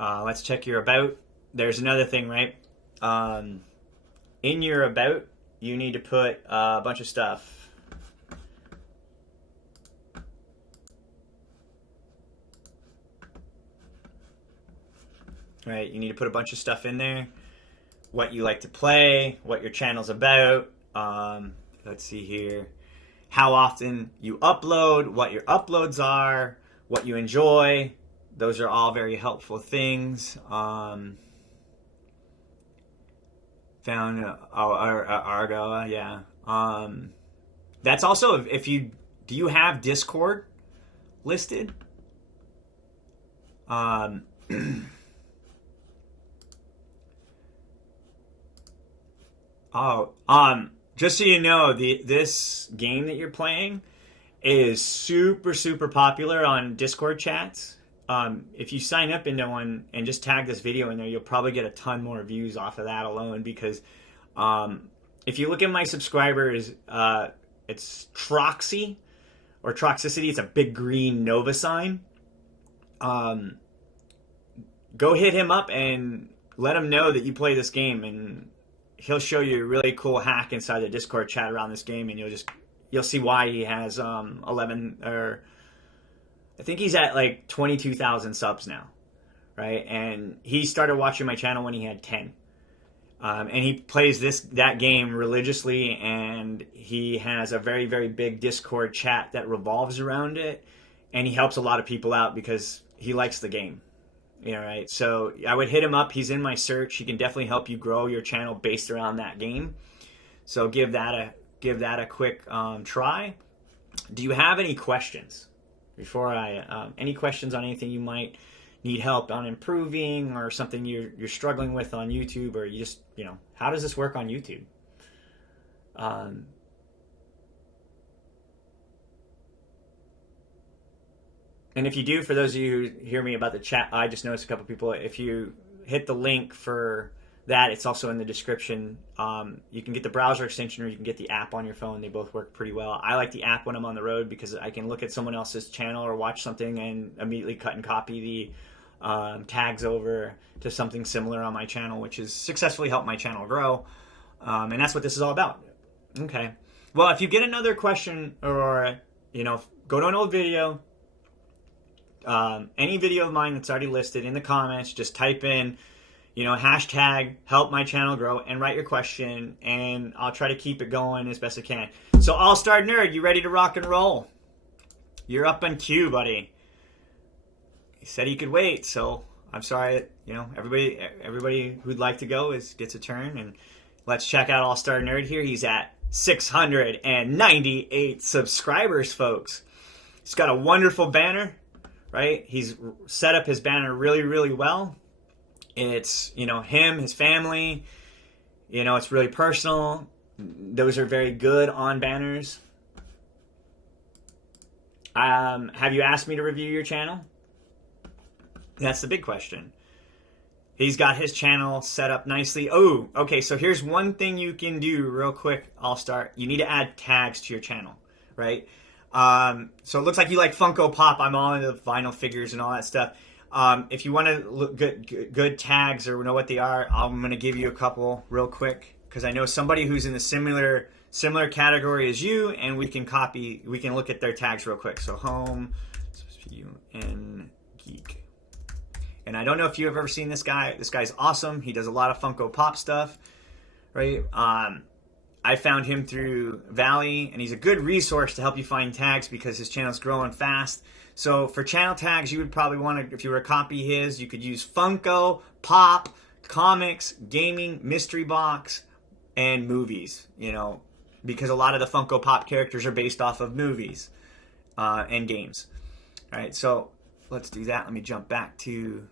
Let's check your about. There's another thing, right? In your about, you need to put a bunch of stuff. Right, you need to put a bunch of stuff in there. What you like to play, what your channel's about, Let's see here. How often you upload, what your uploads are, what you enjoy. Those are all very helpful things. Found Argo, yeah. That's also, if you, do you have Discord listed? Just so you know, this game that you're playing is super, super popular on Discord chats. If you sign up into one and just tag this video in there, you'll probably get a ton more views off of that alone, because if you look at my subscribers, it's Troxy or Troxicity. It's a big green Nova sign. Go hit him up and let him know that you play this game, and he'll show you a really cool hack inside the Discord chat around this game, and you'll see why he has 11, or I think he's at like 22,000 subs now, right? And he started watching my channel when he had 10. And he plays that game religiously, and he has a very, very big Discord chat that revolves around it, and he helps a lot of people out because he likes the game. You know, right? So I would hit him up. He's in my search. He can definitely help you grow your channel based around that game. So give that a quick try. Do you have any questions before any questions on anything you might need help on improving, or something you're struggling with on YouTube, or you just, how does this work on YouTube? And if you do, for those of you who hear me about the chat, I just noticed a couple people, if you hit the link for that, it's also in the description. You can get the browser extension, or you can get the app on your phone. They both work pretty well. I like the app when I'm on the road because I can look at someone else's channel or watch something and immediately cut and copy the tags over to something similar on my channel, which has successfully helped my channel grow. And that's what this is all about. Okay. Well, if you get another question, or, go to an old video, any video of mine that's already listed in the comments, just type in, hashtag help my channel grow, and write your question, and I'll try to keep it going as best I can. So All Star Nerd, you ready to rock and roll? You're up on cue, buddy. He said he could wait, so I'm sorry. Everybody who'd like to go gets a turn, and let's check out All Star Nerd here. He's at 698 subscribers, folks. He's got a wonderful banner, right? He's set up his banner really, really well. It's, him, his family, it's really personal. Those are very good on banners. Have you asked me to review your channel? That's the big question. He's got his channel set up nicely. Oh, okay, so here's one thing you can do real quick, All-Star. You need to add tags to your channel, right? So it looks like you like Funko Pop. I'm all into vinyl figures and all that stuff. If you want to look good tags, or know what they are, I'm going to give you a couple real quick, because I know somebody who's in the similar category as you, and we can look at their tags real quick. So home, UN geek. And I don't know if you've ever seen this guy. This guy's awesome. He does a lot of Funko Pop stuff, right? I found him through Valley, and he's a good resource to help you find tags because his channel's growing fast. So for channel tags, you would probably want to, if you were to copy his, you could use Funko, Pop, Comics, Gaming, Mystery Box, and Movies, because a lot of the Funko Pop characters are based off of movies and games. All right, so let's do that. Let me jump back to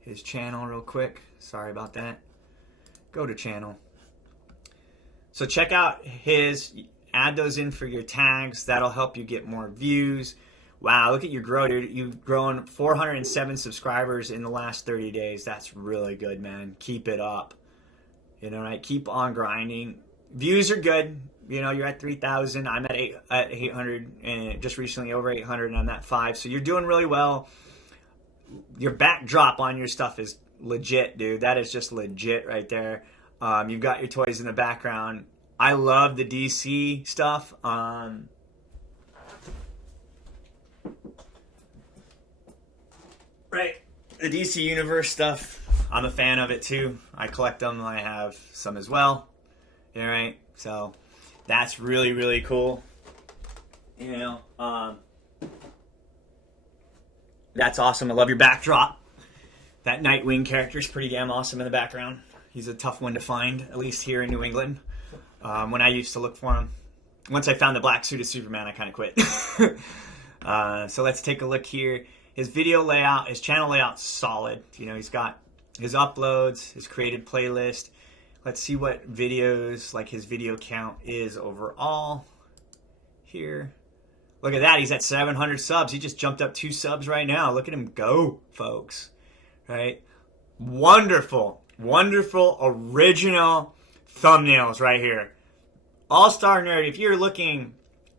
his channel real quick. Sorry about that. Go to channel. So check out add those in for your tags. That'll help you get more views. Wow, look at your growth, dude. You've grown 407 subscribers in the last 30 days. That's really good, man. Keep it up. Right? Keep on grinding. Views are good. You're at 3,000. I'm at 800, and just recently over 800, and I'm at 5. So you're doing really well. Your backdrop on your stuff is legit, dude. That is just legit right there. You've got your toys in the background. I love the DC stuff. Right. The DC Universe stuff, I'm a fan of it too. I collect them. I have some as well. All right. So that's really, really cool. You know, that's awesome. I love your backdrop. That Nightwing character is pretty damn awesome in the background. He's a tough one to find, at least here in New England. When I used to look for him. Once I found the black suit of Superman, I kind of quit. So let's take a look here. His video layout, his channel layout's solid. You know, he's got his uploads, his created playlist. Let's see what videos, like his video count is overall here. Look at that, he's at 700 subs. He just jumped up 2 subs right now. Look at him go, folks. Right? Wonderful, wonderful original thumbnails right here. All-Star Nerd, if you're looking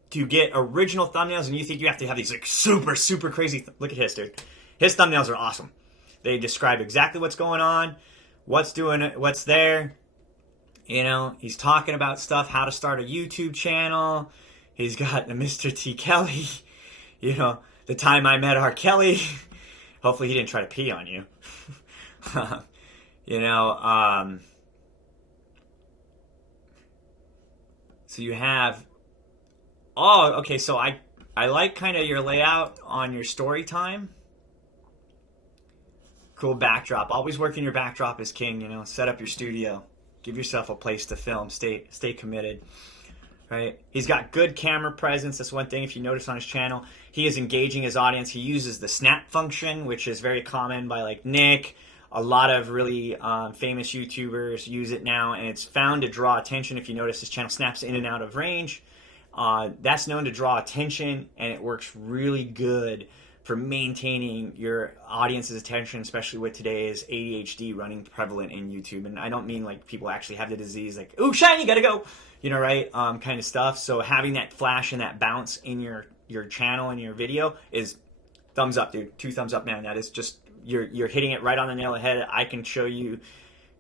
to get original thumbnails and you think you have to have these like super crazy, look at his, dude. His thumbnails are awesome. They describe exactly what's going on, what's there. You know, he's talking about stuff, how to start a YouTube channel. He's got the Mr. T. Kelly, you know, the time I met R. Kelly. Hopefully he didn't try to pee on you. You know, so you have, oh, okay, so I like kind of your layout on your story time. Cool backdrop. Always working your backdrop is king, you know. Set up your studio. Give yourself a place to film. Stay committed. Right? He's got good camera presence. That's one thing if you notice on his channel. He is engaging his audience. He uses the snap function, which is very common by like Nick. A lot of really famous YouTubers use it now, and it's found to draw attention. If you notice, his channel snaps in and out of range. That's known to draw attention, and it works really good for maintaining your audience's attention, especially with today's ADHD running prevalent in YouTube. And I don't mean like people actually have the disease, like, ooh, shiny, gotta go, you know, right? Kind of stuff. So having that flash and that bounce in your channel and your video is thumbs up, dude. 2 thumbs up, man. That is just, you're hitting it right on the nail of the head. I can show you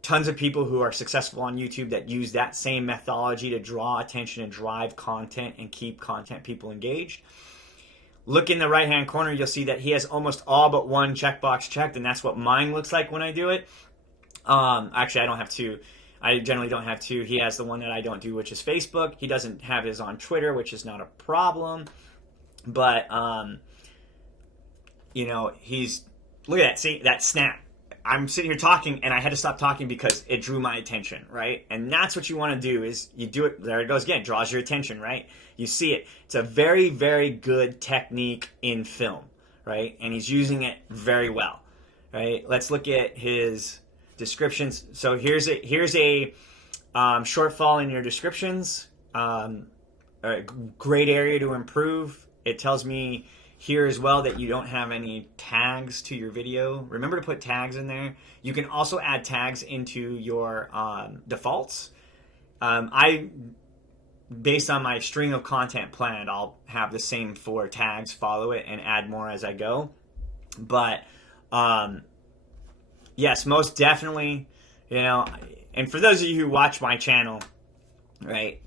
tons of people who are successful on YouTube that use that same methodology to draw attention and drive content and keep content people engaged. Look in the right-hand corner, you'll see that he has almost all but one checkbox checked, and that's what mine looks like when I do it. Actually, I don't have 2. I generally don't have 2. He has the one that I don't do, which is Facebook. He doesn't have his on Twitter, which is not a problem. But, you know, look at that, see, that snap. I'm sitting here talking, and I had to stop talking because it drew my attention, right? And that's what you want to do is you do it, there it goes again, draws your attention, right? You see it. It's a very, very good technique in film, right? And he's using it very well, right? Let's look at his descriptions. So here's a shortfall in your descriptions. A great area to improve. It tells me here as well that you don't have any tags to your video. Remember to put tags in there. You can also add tags into your defaults. Based on my string of content planned, I'll have the same 4 tags, follow it, and add more as I go. But yes, most definitely, you know, and for those of you who watch my channel, right,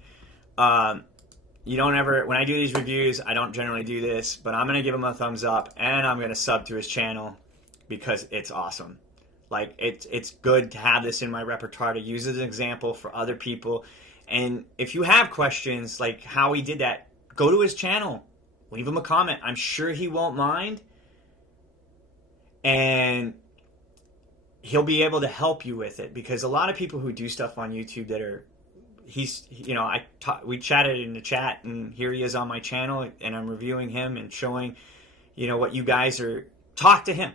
you don't ever, when I do these reviews, I don't generally do this, but I'm going to give him a thumbs up, and I'm going to sub to his channel because it's awesome. Like, it's good to have this in my repertoire to use as an example for other people. And if you have questions like how he did that, go to his channel, leave him a comment. I'm sure he won't mind, and he'll be able to help you with it, because a lot of people who do stuff on YouTube that are, you know, we chatted in the chat, and here he is on my channel, and I'm reviewing him and showing, you know, what you guys are, talk to him.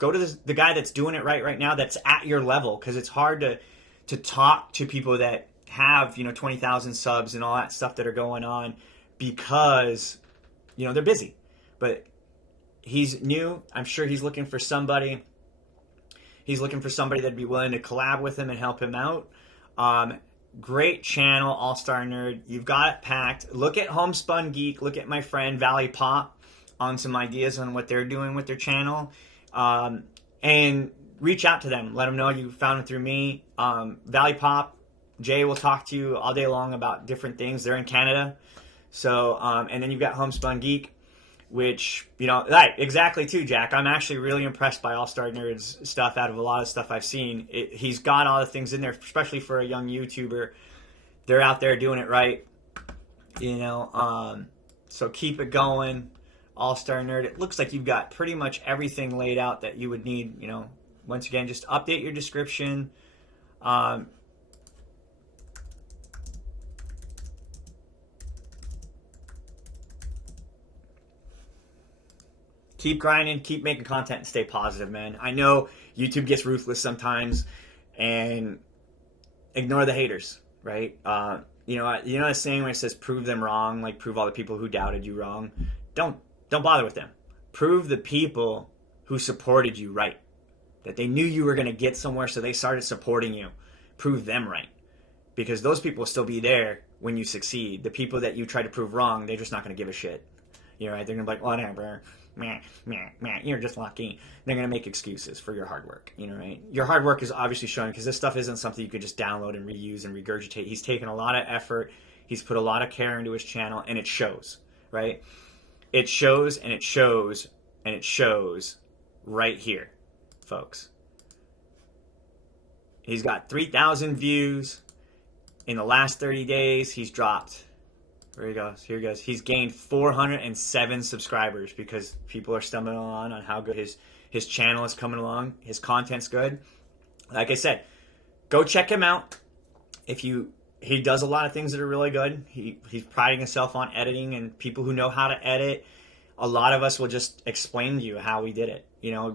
Go to the guy that's doing it right now, that's at your level, because it's hard to talk to people that have, you know, 20,000 subs and all that stuff that are going on, because, you know, they're busy. But he's new. I'm sure he's looking for somebody. He's looking for somebody that'd be willing to collab with him and help him out. Great channel, All-Star Nerd. You've got it packed. Look at Homespun Geek. Look at my friend Valley Pop on some ideas on what they're doing with their channel. And reach out to them. Let them know you found them through me. Valley Pop, Jay will talk to you all day long about different things. They're in Canada. So, and then you've got Homespun Geek, which, you know, right, exactly too, Jack. I'm actually really impressed by All-Star Nerd's stuff out of a lot of stuff I've seen. He's got all the things in there, especially for a young YouTuber, they're out there doing it right. So keep it going. All-Star Nerd. It looks like you've got pretty much everything laid out that you would need. Once again, just update your description. Keep grinding, keep making content, and stay positive, man. I know YouTube gets ruthless sometimes, and ignore the haters, right? The saying where it says prove them wrong, like prove all the people who doubted you wrong. Don't bother with them. Prove the people who supported you right. That they knew you were going to get somewhere, so they started supporting you. Prove them right. Because those people will still be there when you succeed. The people that you try to prove wrong, they're just not going to give a shit. Right? They're going to be like, whatever. Meh, you're just lucky. They're going to make excuses for your hard work. Right? Your hard work is obviously showing, because this stuff isn't something you could just download and reuse and regurgitate. He's taken a lot of effort. He's put a lot of care into his channel, and it shows. Right? It shows, and it shows, and it shows right here, folks. He's got 3,000 views. In the last 30 days, he's dropped. Here he goes. He's gained 407 subscribers because people are stumbling on how good his channel is coming along. His content's good. Like I said, go check him out. He does a lot of things that are really good. He's priding himself on editing, and people who know how to edit. A lot of us will just explain to you how we did it.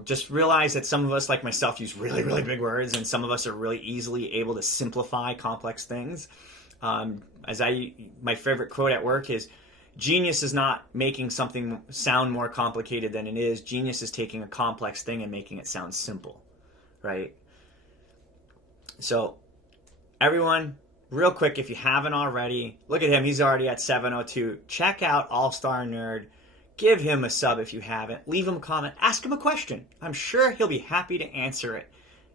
Just realize that some of us, like myself, use really, really big words, and some of us are really easily able to simplify complex things. My favorite quote at work is, genius is not making something sound more complicated than it is. Genius is taking a complex thing and making it sound simple, right? So, everyone, real quick, if you haven't already, look at him. He's already at 702. Check out All-Star Nerd. Give him a sub if you haven't. Leave him a comment. Ask him a question. I'm sure he'll be happy to answer it.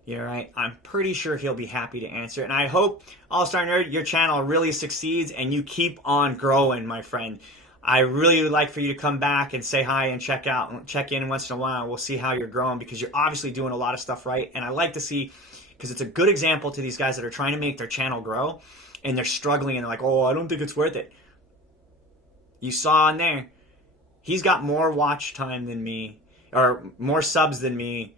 Right? I'm pretty sure he'll be happy to answer it. And I hope, All-Star Nerd, your channel really succeeds and you keep on growing, my friend. I really would like for you to come back and say hi and check in once in a while. We'll see how you're growing, because you're obviously doing a lot of stuff right. And I like to see, because it's a good example to these guys that are trying to make their channel grow and they're struggling and they're like, oh, I don't think it's worth it. You saw in there, he's got more watch time than me, or more subs than me,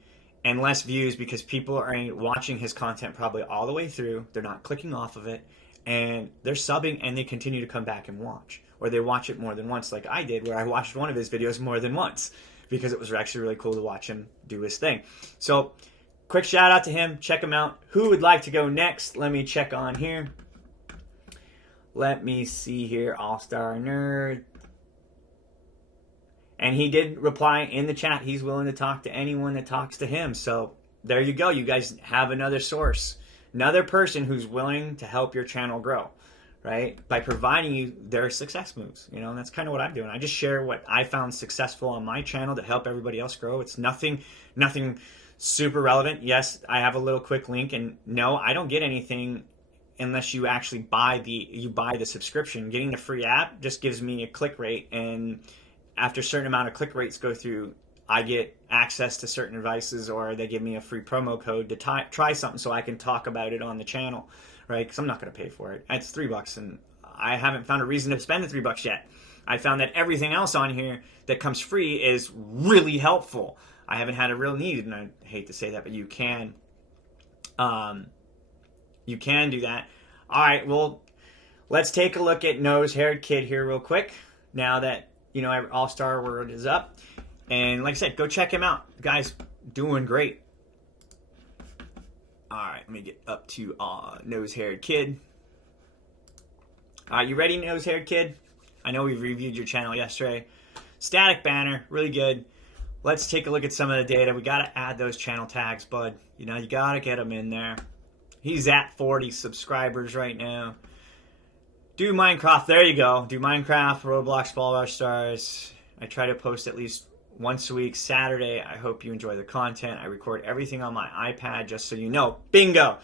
and less views, because people are watching his content probably all the way through. They're not clicking off of it, and they're subbing, and they continue to come back and watch. Or they watch it more than once, like I did, where I watched one of his videos more than once, because it was actually really cool to watch him do his thing. So, quick shout out to him. Check him out. Who would like to go next? Let me check on here. Let me see here. All-Star Nerd. And he did reply in the chat. He's willing to talk to anyone that talks to him. So there you go. You guys have another source. Another person who's willing to help your channel grow, right? By providing you their success moves. And that's kind of what I'm doing. I just share what I found successful on my channel to help everybody else grow. It's nothing super relevant. Yes, I have a little quick link. And no, I don't get anything unless you actually buy the subscription. Getting the free app just gives me a click rate, and after a certain amount of click rates go through, I get access to certain devices, or they give me a free promo code to try something so I can talk about it on the channel, right? Because I'm not going to pay for it. It's $3, and I haven't found a reason to spend the $3 yet. I found that everything else on here that comes free is really helpful. I haven't had a real need, and I hate to say that, but you can do that. All right, well, let's take a look at Nose-Haired Kid here real quick, now that All-Star World is up. And like I said, go check him out. The guy's doing great. Alright, let me get up to Nose-Haired Kid. You ready, Nose-Haired Kid? I know we reviewed your channel yesterday. Static banner, really good. Let's take a look at some of the data. We got to add those channel tags, bud. You got to get them in there. He's at 40 subscribers right now. Do Minecraft, there you go. Do Minecraft, Roblox, Ball Stars. I try to post at least once a week, Saturday. I hope you enjoy the content. I record everything on my iPad, just so you know. Bingo!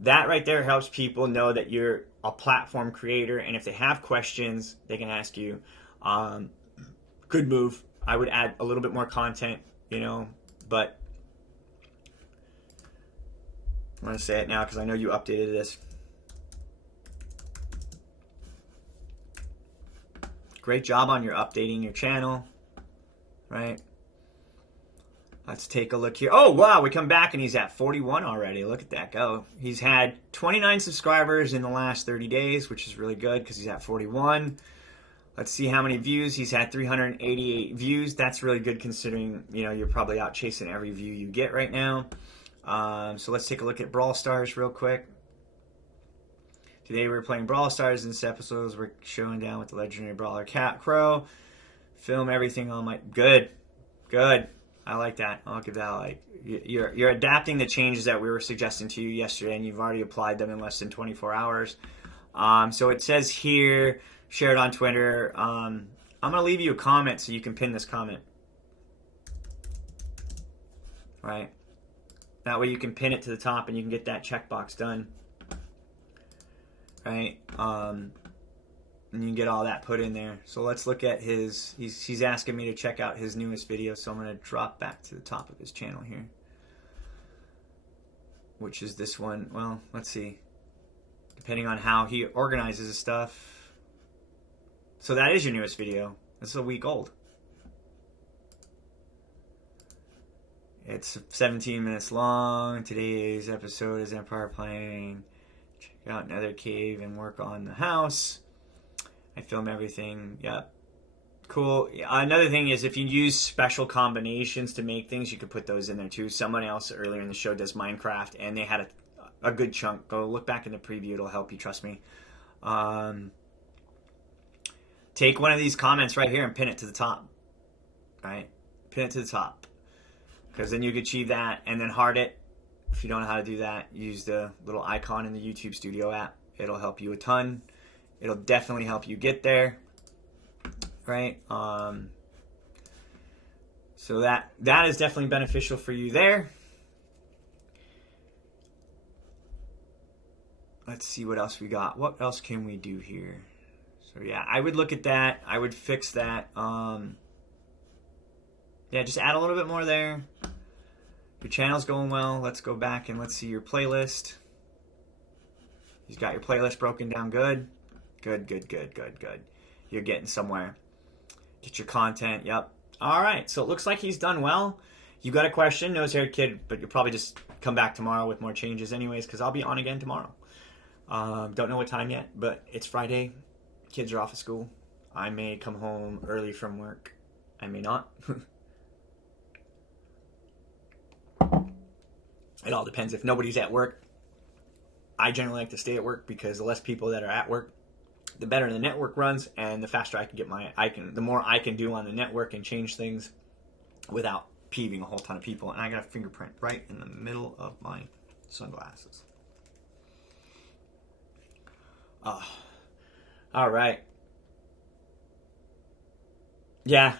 That right there helps people know that you're a platform creator, and if they have questions, they can ask you. Good move. I would add a little bit more content, but I'm going to say it now because I know you updated this. Great job on your updating your channel, right? Let's take a look here. Oh, wow, we come back and he's at 41 already. Look at that go. He's had 29 subscribers in the last 30 days, which is really good because he's at 41. Let's see how many views. He's had 388 views. That's really good considering, you know, you're probably out chasing every view you get right now. So let's take a look at Brawl Stars real quick. Today we're playing Brawl Stars. In this episode, we're showing down with the legendary brawler Cat Crow. Film everything on my... Good. Good. I like that. I'll give that a like. You're adapting the changes that we were suggesting to you yesterday, and you've already applied them in less than 24 hours. So it says here, share it on Twitter. I'm going to leave you a comment so you can pin this comment. Right? That way you can pin it to the top and you can get that checkbox done. Right? And you can get all that put in there. So let's look at his... He's asking me to check out his newest video, so I'm going to drop back to the top of his channel here. Which is this one. Well, let's see. Depending on how he organizes his stuff. So that is your newest video. It's a week old. It's 17 minutes long. Today's episode is Empire Planning. Check out another cave and work on the house. I film everything. Yep. Cool. Another thing is if you use special combinations to make things, you could put those in there too. Someone else earlier in the show does Minecraft, and they had a good chunk. Go look back in the preview. It'll help you. Trust me. Take one of these comments right here and pin it to the top. Right? Pin it to the top. Because then you can achieve that, and then heart it. If you don't know how to do that, use the little icon in the YouTube Studio app. It'll help you a ton. It'll definitely help you get there, right? So that is definitely beneficial for you there. Let's see what else we got. What else can we do here? So yeah, I would look at that. I would fix that. Yeah, just add a little bit more there. Your channel's going well. Let's go back and let's see your playlist. You've got your playlist broken down good. Good, good, good, good, good. You're getting somewhere. Get your content. Yep. All right. So it looks like he's done well. You got a question, nose-haired kid, but you'll probably just come back tomorrow with more changes anyways, because I'll be on again tomorrow. Don't know what time yet, but it's Friday. Kids are off of school. I may come home early from work. I may not. It all depends. If nobody's at work, I generally like to stay at work because the less people that are at work, the better the network runs, and the faster I can get the more I can do on the network and change things without peeving a whole ton of people. And I got a fingerprint right in the middle of my sunglasses. All right. Yeah,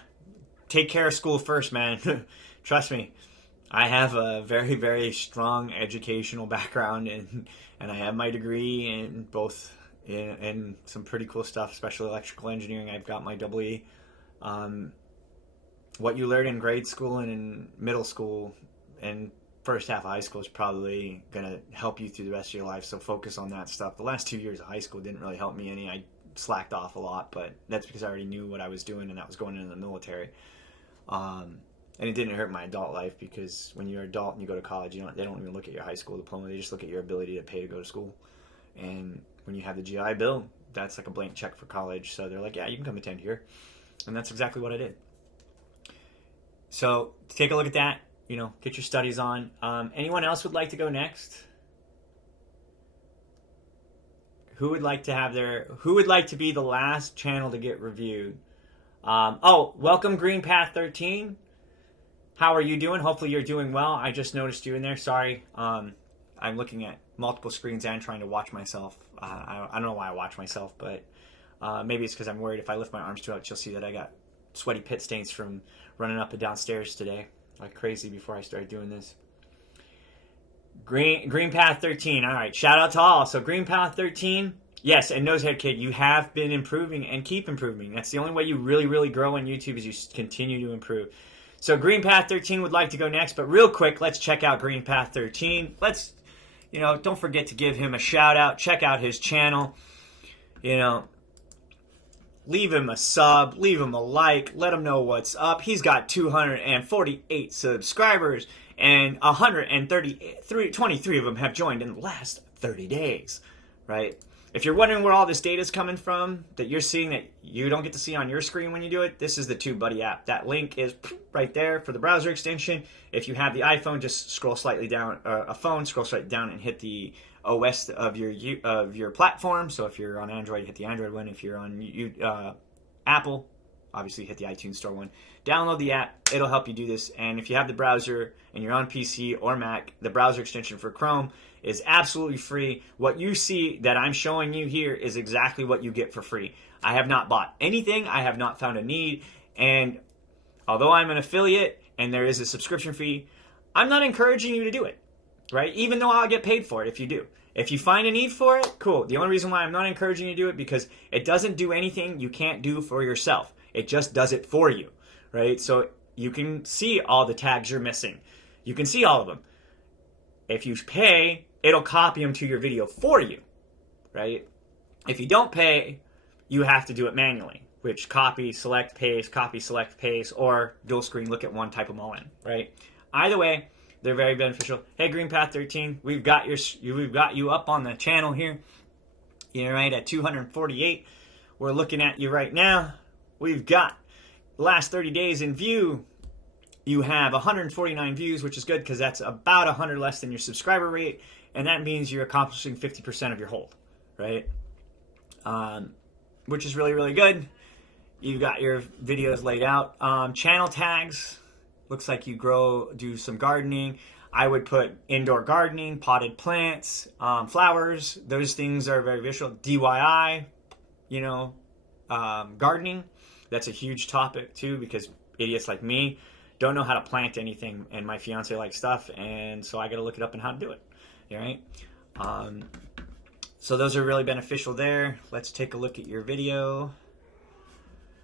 take care of school first, man. Trust me. I have a very, very strong educational background, and I have my degree in both in some pretty cool stuff, especially electrical engineering. I've got my EE. What you learn in grade school and in middle school and first half of high school is probably going to help you through the rest of your life, so focus on that stuff. The last 2 years of high school didn't really help me any. I slacked off a lot, but that's because I already knew what I was doing, and that was going into the military. And it didn't hurt my adult life because when you're an adult and you go to college, they don't even look at your high school diploma. They just look at your ability to pay to go to school. And when you have the GI Bill, that's like a blank check for college. So they're like, yeah, you can come attend here. And that's exactly what I did. So take a look at that. Get your studies on. Anyone else would like to go next? Who would like to be the last channel to get reviewed? Welcome Green Path 13. How are you doing? Hopefully you're doing well. I just noticed you in there. Sorry. I'm looking at multiple screens and trying to watch myself. I don't know why I watch myself, but maybe it's because I'm worried if I lift my arms too much, you'll see that I got sweaty pit stains from running up and down stairs today like crazy before I started doing this. Green Path 13. All right. Shout out to all. So Green Path 13. Yes, and Nosehead Kid, you have been improving and keep improving. That's the only way you really, really grow on YouTube is you continue to improve. So Green Path 13 would like to go next, but real quick, let's check out Green Path 13. Let's, don't forget to give him a shout out. Check out his channel. leave him a sub, leave him a like, let him know what's up. He's got 248 subscribers, and 123 of them have joined in the last 30 days, right? If you're wondering where all this data is coming from that you're seeing that you don't get to see on your screen when you do it, this is the Tubebuddy app. That link is right there for the browser extension. If you have the iPhone, just scroll slightly down, scroll slightly down and hit the OS of your platform. So if you're on Android, hit the Android one. If you're on Apple, obviously hit the iTunes Store one. Download the app. It'll help you do this. And if you have the browser and you're on PC or Mac, the browser extension for Chrome is absolutely free. What you see that I'm showing you here is exactly what you get for free. I have not bought anything. I have not found a need. And although I'm an affiliate and there is a subscription fee, I'm not encouraging you to do it, right? Even though I'll get paid for it if you do. If you find a need for it, cool. The only reason why I'm not encouraging you to do it because it doesn't do anything you can't do for yourself. It just does it for you, right? So you can see all the tags you're missing. You can see all of them. If you pay, it'll copy them to your video for you, right? If you don't pay, you have to do it manually, which copy, select, paste, or dual screen, look at one, type them all in, right? Either way, they're very beneficial. Hey, GreenPath13, we've got you up on the channel here. You're right at 248. We're looking at you right now. We've got the last 30 days in view. You have 149 views, which is good because that's about 100 less than your subscriber rate, and that means you're accomplishing 50% of your hold, right? Which is really, really good. You've got your videos laid out. Channel tags. Looks like you do some gardening. I would put indoor gardening, potted plants, flowers. Those things are very visual. DIY, gardening. That's a huge topic too because idiots like me don't know how to plant anything, and my fiance likes stuff, and so I got to look it up on how to do it. All right. So those are really beneficial there. Let's take a look at your video.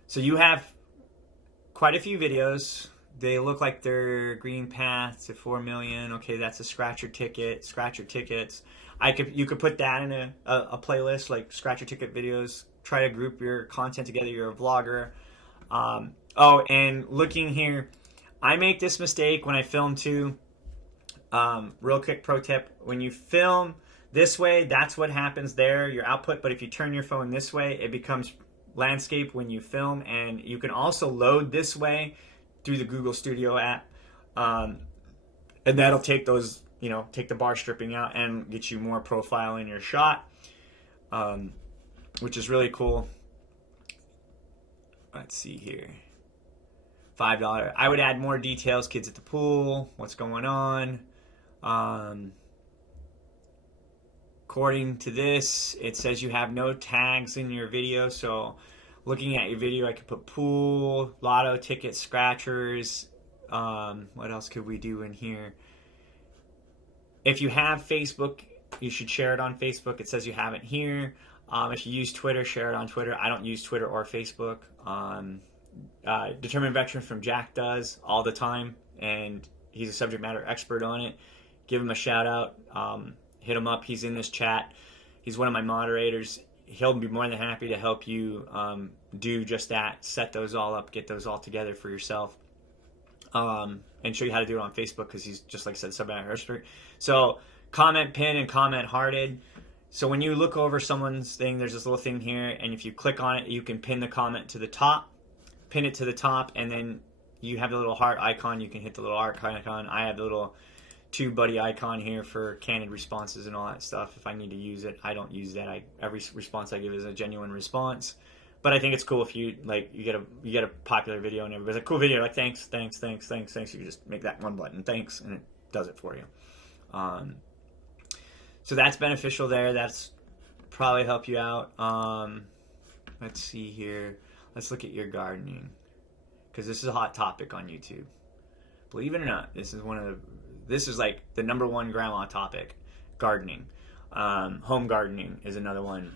So you have quite a few videos. They look like they're green path to 4 million. Okay, that's a scratcher ticket. Scratcher tickets. You could put that in a playlist like scratcher ticket videos. Try to group your content together. You're a vlogger. And looking here, I make this mistake when I film too. Real quick pro tip: when you film this way, that's what happens there, your output. But if you turn your phone this way, it becomes landscape when you film, and you can also load this way through the Google Studio app, and that'll take those, take the bar stripping out and get you more profile in your shot, which is really cool. Let's see here. $5. I would add more details, kids at the pool, what's going on. According to this, it says you have no tags in your video, so looking at your video, I could put pool, lotto tickets, scratchers. What else could we do in here? If you have Facebook, you should share it on Facebook. It says you have it here. If you use Twitter, share it on Twitter. I don't use Twitter or Facebook. Determined Veteran from Jack does all the time, and he's a subject matter expert on it. Give him a shout out. Hit him up. He's in this chat. He's one of my moderators. He'll be more than happy to help you do just that. Set those all up. Get those all together for yourself. And show you how to do it on Facebook because he's, just like I said, subject matter expert. So comment pin and comment hearted. So when you look over someone's thing, there's this little thing here, and if you click on it, you can pin the comment to the top. Pin it to the top, and then you have the little heart icon. You can hit the little heart icon. I have the little Tubebuddy icon here for candid responses and all that stuff. If I need to use it, I don't use that. Every response I give is a genuine response. But I think it's cool if you get a popular video and everybody's like, cool video, like thanks. You can just make that one button, thanks, and it does it for you. So that's beneficial there. That's probably help you out. Let's see here. Let's look at your gardening, because this is a hot topic on YouTube. Believe it or not, this is like the #1 grandma topic. Gardening. Home gardening is another one.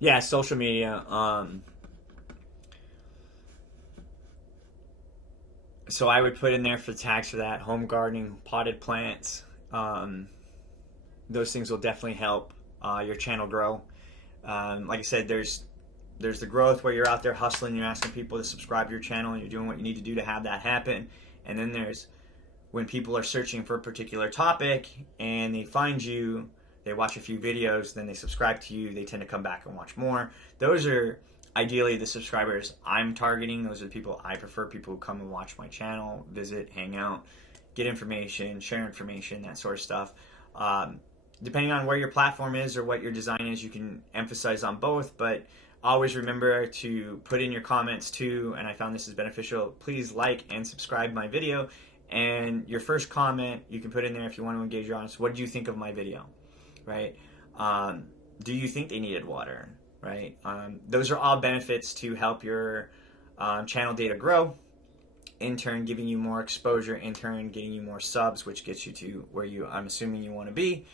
Yeah, social media. So I would put in there for tags for that, home gardening, potted plants. Those things will definitely help your channel grow. Like I said, there's the growth where you're out there hustling, you're asking people to subscribe to your channel, and you're doing what you need to do to have that happen. And then there's when people are searching for a particular topic and they find you, they watch a few videos, then they subscribe to you, they tend to come back and watch more. Those are ideally the subscribers I'm targeting. Those are the people I prefer, people who come and watch my channel, visit, hang out, get information, share information, that sort of stuff. Depending on where your platform is or what your design is, you can emphasize on both, but always remember to put in your comments too, and I found this is beneficial. Please like and subscribe my video, and your first comment you can put in there if you want to engage your audience. What did you think of my video, right? Do you think they needed water, right? Those are all benefits to help your channel data grow, in turn giving you more exposure, in turn getting you more subs, which gets you to where I'm assuming you want to be.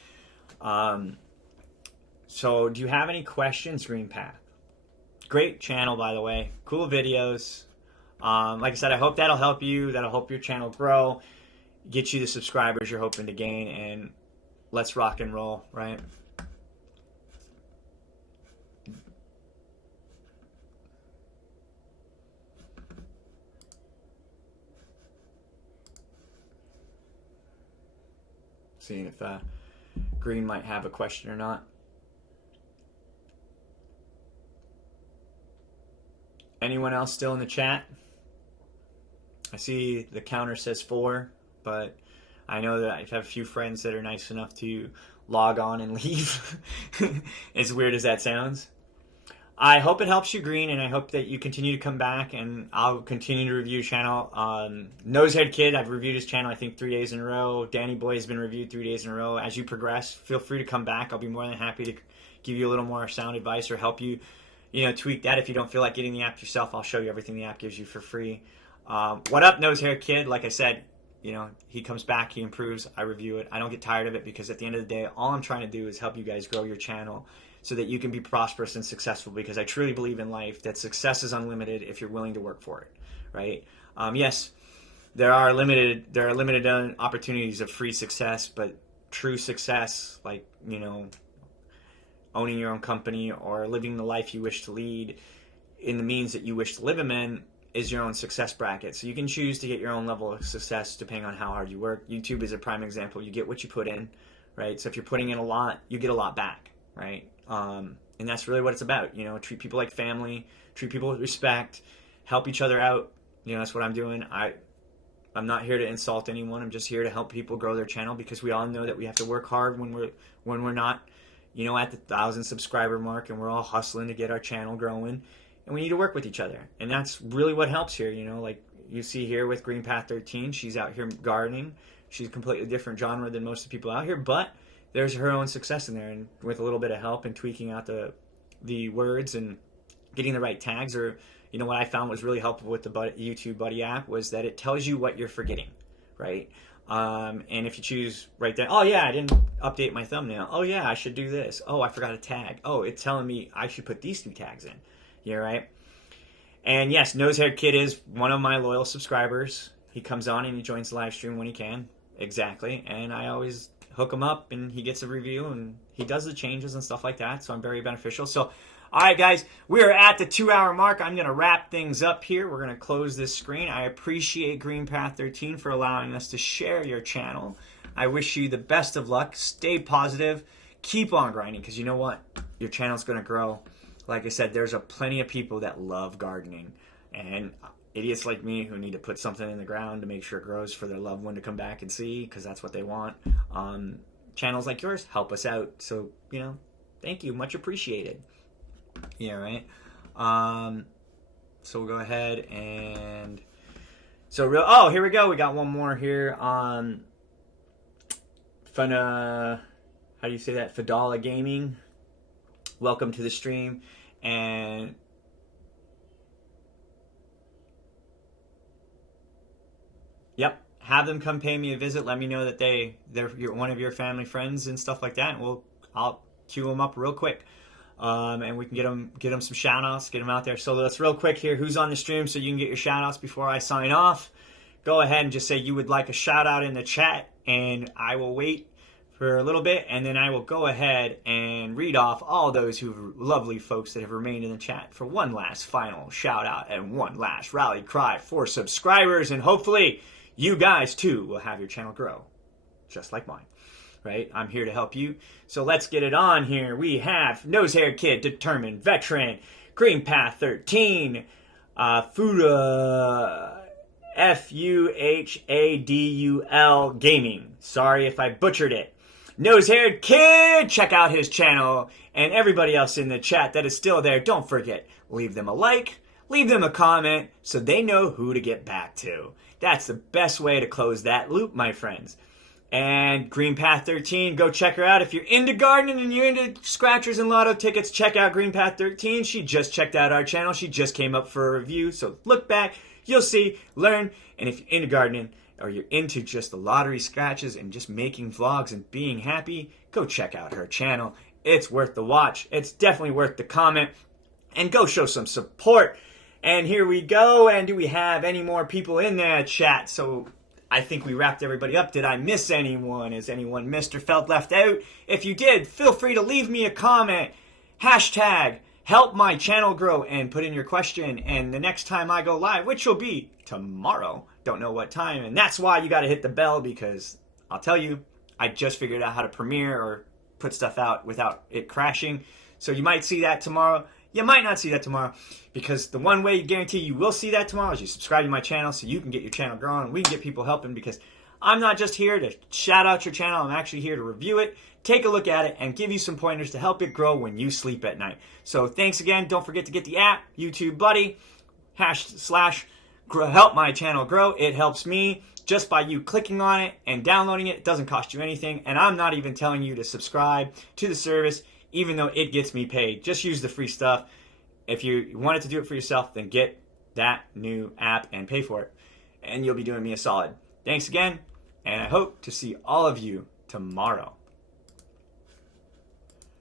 So do you have any questions, Green Path? Great channel, by the way. Cool videos. Like I said, I hope that'll help you. That'll help your channel grow, get you the subscribers you're hoping to gain, and let's rock and roll, right? Seeing if Green might have a question or not. Anyone else still in the chat? I see the counter says 4, but I know that I have a few friends that are nice enough to log on and leave. As weird as that sounds. I hope it helps you, Green, and I hope that you continue to come back, and I'll continue to review channel. Nosehead Kid, I've reviewed his channel I think 3 days in a row. Danny Boy has been reviewed 3 days in a row. As you progress, feel free to come back. I'll be more than happy to give you a little more sound advice or help you, tweak that. If you don't feel like getting the app yourself, I'll show you everything the app gives you for free. What up, Nosehair Kid? Like I said, he comes back, he improves, I review it. I don't get tired of it because at the end of the day, all I'm trying to do is help you guys grow your channel so that you can be prosperous and successful, because I truly believe in life that success is unlimited if you're willing to work for it, right? Yes, there are limited opportunities of free success, but true success, like, owning your own company or living the life you wish to lead in the means that you wish to live in, is your own success bracket. So you can choose to get your own level of success depending on how hard you work. YouTube is a prime example. You get what you put in, right? So if you're putting in a lot, you get a lot back, right? And that's really what it's about. Treat people like family, treat people with respect, help each other out. That's what I'm doing. I'm not here to insult anyone. I'm just here to help people grow their channel, because we all know that we have to work hard when we're not, at the 1,000 subscriber mark, and we're all hustling to get our channel growing, and we need to work with each other. And that's really what helps here. Like you see here with Green Path 13, she's out here gardening. She's a completely different genre than most of the people out here, but there's her own success in there, and with a little bit of help and tweaking out the words and getting the right tags, or what I found was really helpful with the YouTube Buddy app was that it tells you what you're forgetting, right? And if you choose right there, oh yeah, I didn't update my thumbnail. Oh yeah, I should do this. Oh, I forgot a tag. Oh, it's telling me I should put these 2 tags in. Yeah, right? And yes, Nosehair Kid is one of my loyal subscribers. He comes on and he joins the live stream when he can. Exactly. And I always hook him up, and he gets a review, and he does the changes and stuff like that, so I'm very beneficial. So, all right, guys, we are at the 2-hour mark. I'm going to wrap things up here. We're going to close this screen. I appreciate Green Path 13 for allowing us to share your channel. I wish you the best of luck. Stay positive. Keep on grinding, because you know what? Your channel's going to grow. Like I said, there's plenty of people that love gardening, and idiots like me who need to put something in the ground to make sure it grows for their loved one to come back and see, because that's what they want. Channels like yours help us out, so thank you, much appreciated. Yeah, right. So we'll go ahead and here we go. We got one more here on how do you say that? Fadala Gaming. Welcome to the stream. And yep, have them come pay me a visit. Let me know that they're one of your family friends and stuff like that. And I'll queue them up real quick, and we can get them some shout outs, get them out there. So let's real quick here. Who's on the stream so you can get your shout outs before I sign off? go ahead and just say you would like a shout out in the chat, and I will wait for a little bit, and then I will go ahead and read off all those lovely folks that have remained in the chat for one last final shout out and one last rally cry for subscribers, and hopefully you guys too will have your channel grow just like mine. Right? I'm here to help you. So let's get it on here. We have Nose-Haired Kid, Determined Veteran, Green Path 13, Fuda, Fuhadul Gaming. Sorry if I butchered it. Nose-Haired Kid, check out his channel. And everybody else in the chat that is still there, don't forget, leave them a like, leave them a comment, so they know who to get back to. That's the best way to close that loop, my friends. And Green Path 13, go check her out. If you're into gardening and you're into scratchers and lotto tickets, check out Green Path 13. She just checked out our channel. She just came up for a review. So look back, you'll see, learn. And if you're into gardening or you're into just the lottery scratches and just making vlogs and being happy, go check out her channel. It's worth the watch. It's definitely worth the comment. And go show some support. And here we go. And do we have any more people in the chat? So I think we wrapped everybody up. Did I miss anyone? Has anyone missed or felt left out? If you did, feel free to leave me a comment. Hashtag help my channel grow and put in your question. And the next time I go live, which will be tomorrow, don't know what time. And that's why you got to hit the bell, because I'll tell you, I just figured out how to premiere or put stuff out without it crashing. So you might see that tomorrow. You might not see that tomorrow, because the one way you guarantee you will see that tomorrow is you subscribe to my channel so you can get your channel growing and we can get people helping, because I'm not just here to shout out your channel. I'm actually here to review it, take a look at it, and give you some pointers to help it grow when you sleep at night. So thanks again. Don't forget to get the app, Tubebuddy, / help my channel grow. It helps me just by you clicking on it and downloading it. It doesn't cost you anything, and I'm not even telling you to subscribe to the service, even though it gets me paid. Just use the free stuff. If you wanted to do it for yourself, then get that new app and pay for it. And you'll be doing me a solid. Thanks again, and I hope to see all of you tomorrow.